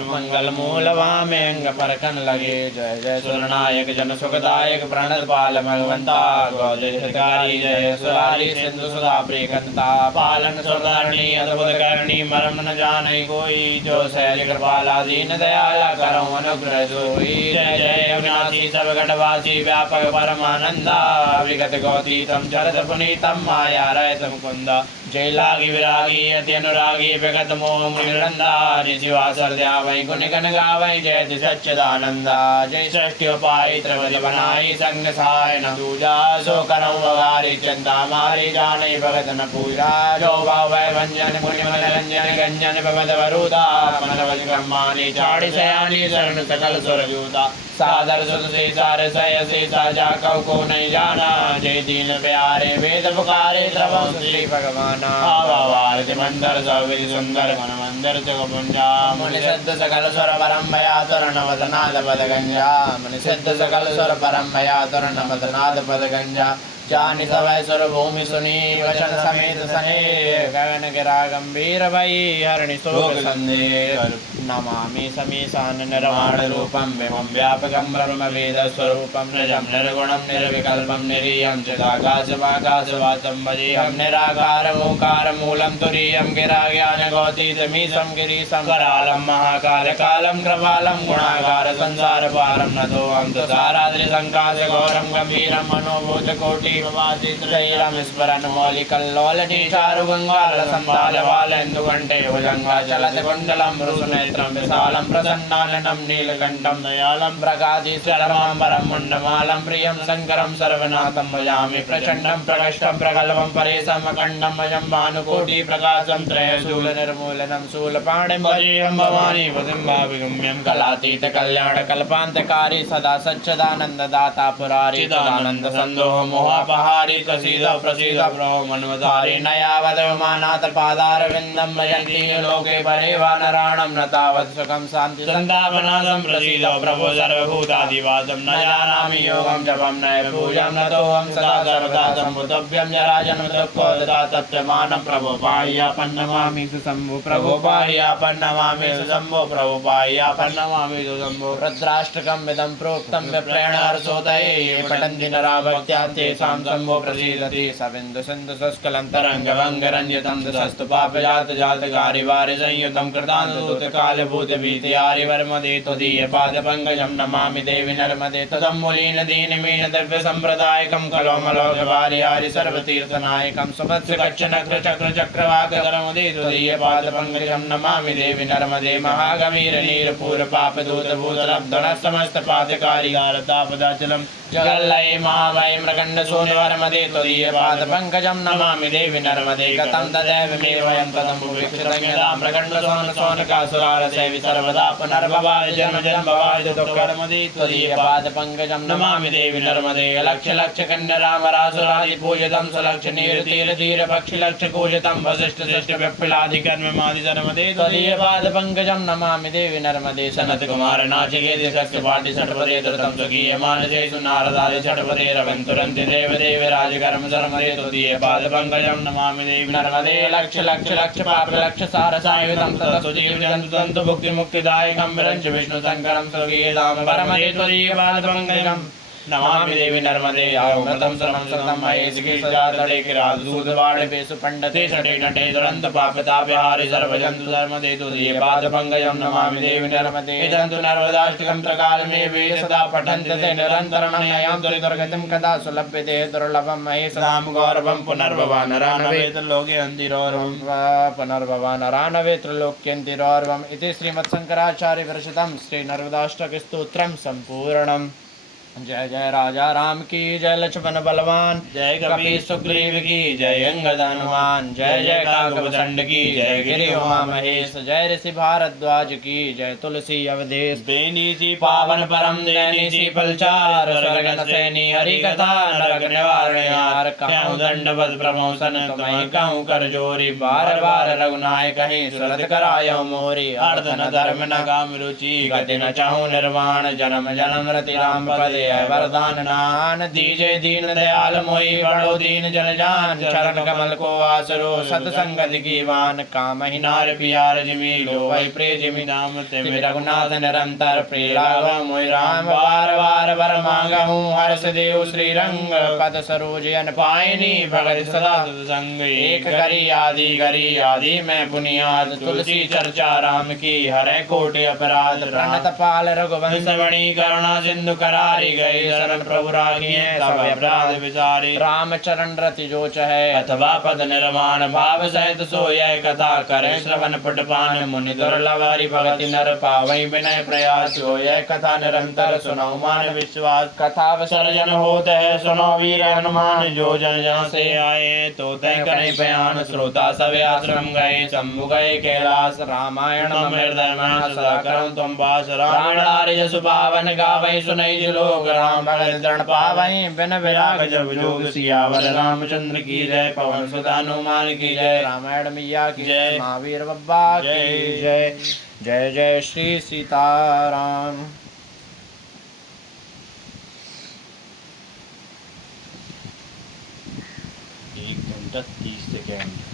मंगल मूल वामे अंग परकन लगे जय जय सुरनायक जन सुखदायक प्रणत पाल भगवंता गौरी जय सुरारी सिंधु सुधा प्रियकंता पालन सुरधारणी अद्भुत करणी मरम न जाने कोई जो सहज कृपाला दीन दयाला करो अनुग्रह सोई जय जय अविनाशी सब घटवासी व्यापक परमानंदा विगत गौतीतम चरत पुनीतम माया रहितम कुंदा जय लागी विरागी अति अनुरागी विगत मोह मुनिरंदा निशिवासर ध्यावै गुण गण गावै जय सच्चिदानंदा जय षष्ठी उपाय त्रिपदी बनाई संग सहाय न दूजा सो करम वगारी चिंता मारी जाने भगत न पूजा जो भावै भंजन मुनि मन रंजन गंजन भगत वरुदा मन वज ब्रह्मानी चाड़ी सयानी शरण सकल सुर जूता सादर सुत से सार सय से साजा कौ को नहीं जाना जय दीन प्यारे वेद पुकारे द्रवं श्री भगवान आवार मंदर सविधि सुंदर मन मंदिर जग पुंजा मुनि सिद्ध सकल स्वर परम भया तरण वदनाद पद गंजा मुनि सिद्ध सकल स्वर परम भया तरण वदनाद पद गंजा जानि सवै सुर भूमि सुनी वचन समेत सने गगन गिरा गंभीर भई हरणि शोक संदेह नमामि समीशान निर्वाण रूपम विमं व्यापकं ब्रह्म वेद स्वरूपम निजं निर्गुणं निर्विकल्पं निरीयं चिदाकाशमाकाशवातं भजेऽहं निराकारं ओंकारं मूलं तुरीयं गिरा ज्ञान गौतीतमीशं गिरीशं करालं महाकाल कालं कृपालं गुणागार संसार पारं नतोऽहं तुषाराद्रि संकाश घोरं गंभीरं मनोभूतकोटि त्रैरम स्मरण मौलिकल्लोलनी चारु गंगाल संबाल वालेन्दु कंठे भुजंगा चलत कुंडलम रुसनेत्रम विशालम प्रसन्नाननं नीलकंठम दयालम प्रगादिशरमांबरम मुंडमालम प्रियं शंकरं सर्वनाथं भजामि प्रचंडं प्रकष्टं प्रगल्भं परेशं अखंडं भजं भानुकोटि प्रकाशं त्रयशूल निर्मूलनं शूलपाणिं भजेऽहं भवानी पतिं कलातीत कल्याण कल्पांतकारी सदा सच्चिदानंद दाता पुरारी चिदानंद संदोह मोहापहारी प्रसीद प्रसीद प्रभो मन्मधारी नयावद विमानात् पादारविन्दं भजन्ति लोके परेवा नराणां न तावत् सुखं शान्ति सन्तापनादं प्रसीद प्रभो सर्वभूतादिवासं न जानामि योगं जपं नैव पूजां नतोऽहं सदा सर्वदा सम्भुतव्यं जराजन्म दुःखोदता तप्यमानं प्रभो पाह्यापन्नमामि सुशम्भो प्रभो पाह्यापन्नमामि सुशम्भो प्रभो पाह्यापन्नमामि सुशम्भो रुद्राष्टकं विदं प्रोक्तं विप्रेण हर्षोदये ये पठन्ति नरा भक्त्या तेषां शम्भो प्रसीदति सविन्दु सिन्धु शुष्कलं तरङ्गभङ्गरञ्जितं दशस्तु पापजात जातकारिवारि संयुतं कृतान्तूत कालभूतभीतिहारिवर्मदे त्वदीयपादपङ्कजं नमामि देवि नर्मदे तदम्बुलीन दीनमीन दिव्यसम्प्रदायकं कलोमलोकवारिहारि सर्वतीर्थनायकं सुभद्रकच्छनक्रचक्रचक्रवाकधरमदे त्वदीयपादपङ्कजं नमामि देवि नर्मदे महागवीरनीरपूरपापदूतभूतलब्धनस्तमस्तपातकारिकारतापदाचलं जगल्लये महाभये मृगण्ड सोनवरमदे त्वदीयपादपङ्कजं नमामि देवि नर्मदे गतं तदैव मे वयं तदम्बुविक्षतं यदा मृगण्ड सोनकासुरारसेवि सर्वदा पुनर्भवाय जन्म जन्मवाय दुःखकर्मदे त्वदीयपादपङ्कजं नमामि देवि नर्मदे लक्ष लक्ष कन्यरामरासुरादि पूजितं सुलक्ष नीर तीर धीर पक्षि लक्ष पूजितं वसिष्ठ श्रेष्ठ विप्लादि कर्ममादि धर्मदे त्वदीयपादपङ्कजं नमामि देवि नर्मदे सनत कुमार नाचिकेति शक्ति पाटि षट्पदे धृतं स्वकीय मानसेषु नारदादि षट्पदे रवन्तुरन्ति देवदेव राजकर्म सर्मदे त्वदीयपादपङ्कजं नमामि देवि नर्मदे लक्ष लक्ष लक्ष पाप लक्ष सारसायुधं ततस्तु जीवजन्तु भुक्तिमुक्तिदायकं विरञ्च विष्णु शङ्करं स्वकीयधाम परमदे त्वदीयपादपङ्कजं नमामि देवी नर्मदे अमृतं सर्वं सततं महेश के सदा तटे किरात दूध बाण बेसु पंडित ते सटे नटे दुरंत पापतापहारि सर्वजन्तु धर्मदे तुदीय पादपङ्कजं नमामि देवी नर्मदे इदन्तु नर्मदाष्टकं प्रकालमे वे सदा पठन्ति ते निरन्तरं नयां दुर्गतिं कदा सुलभ्यते दुर्लभं महेशदां गौरवं पुनर्भवा नरानवेत लोके अन्तिरोर्वं पुनर्भवा नरानवे त्रैलोक्यन्तिरोर्वम् इति श्रीमत्शंकराचार्य विरचितं श्री नर्मदाष्टक स्तोत्रम संपूर्णम्। जय जय राजा राम की जय लक्ष्मण बलवान जय कपि सुग्रीव की जय अंगद हनुमान जय जय काकभूषण की जय गिरि उमा महेश जय ऋषि भारद्वाज की जय तुलसी अवधेश बेनीसी पावन परम दैनीसी फलचार स्वर्ग सैनी हरि कथा नरक निवारयार कहूँ दंडवत प्रमोशन तुम्हें कहूँ कर जोरी बार बार रघुनाय कहीं सुरत करायो मोरी अर्थ न धर्म न काम रुचि गति न चाहूँ निर्वाण जन्म जन्म रति राम पदे वरदान नान दीजे दीन दयाल मोहि बड़ो दीन जन जान चरण कमल को आसरो सतसंगति की वान काम ही नार पियार जिमि लो वही प्रिय जिमि नाम ते रघुनाथ निरंतर प्रिय लागो मोहि राम बार बार वर मांगहूँ हर्ष देव श्री रंग पद सरोज अन पायनी भगत सदा संग एक करी आदि मैं पुनियाद तुलसी चर्चा राम की हरे कोटि अपराध प्रणत पाल रघुवंश मणि करुणा सिंधु करारी गई शरण प्रभु राखिए सब अपराध विचारे राम चरण रति जो चहे अथवा पद निर्माण भाव सहित सोय कथा करे श्रवण पटपान मुनि दुर्लभ हरि भगति नर पावई विनय प्रयास होय कथा निरंतर सुनो मान विश्वास कथा विसर्जन होत है सुनो वीर हनुमान जो जन जहाँ से आए तो तय करे बयान श्रोता सब आश्रम गए शंभु गए कैलाश रामायण हृदय में सदा करम तुम पास राम जसु पावन गावै सुनई लोग राम भगत दृढ़ पावई बिन विराग जब जोग सियावर रामचंद्र की जय पवन सुत हनुमान की जय रामायण मैया की जय महावीर बब्बा की जय जय जय श्री सीताराम। 1 घंटा 30 सेकेंड।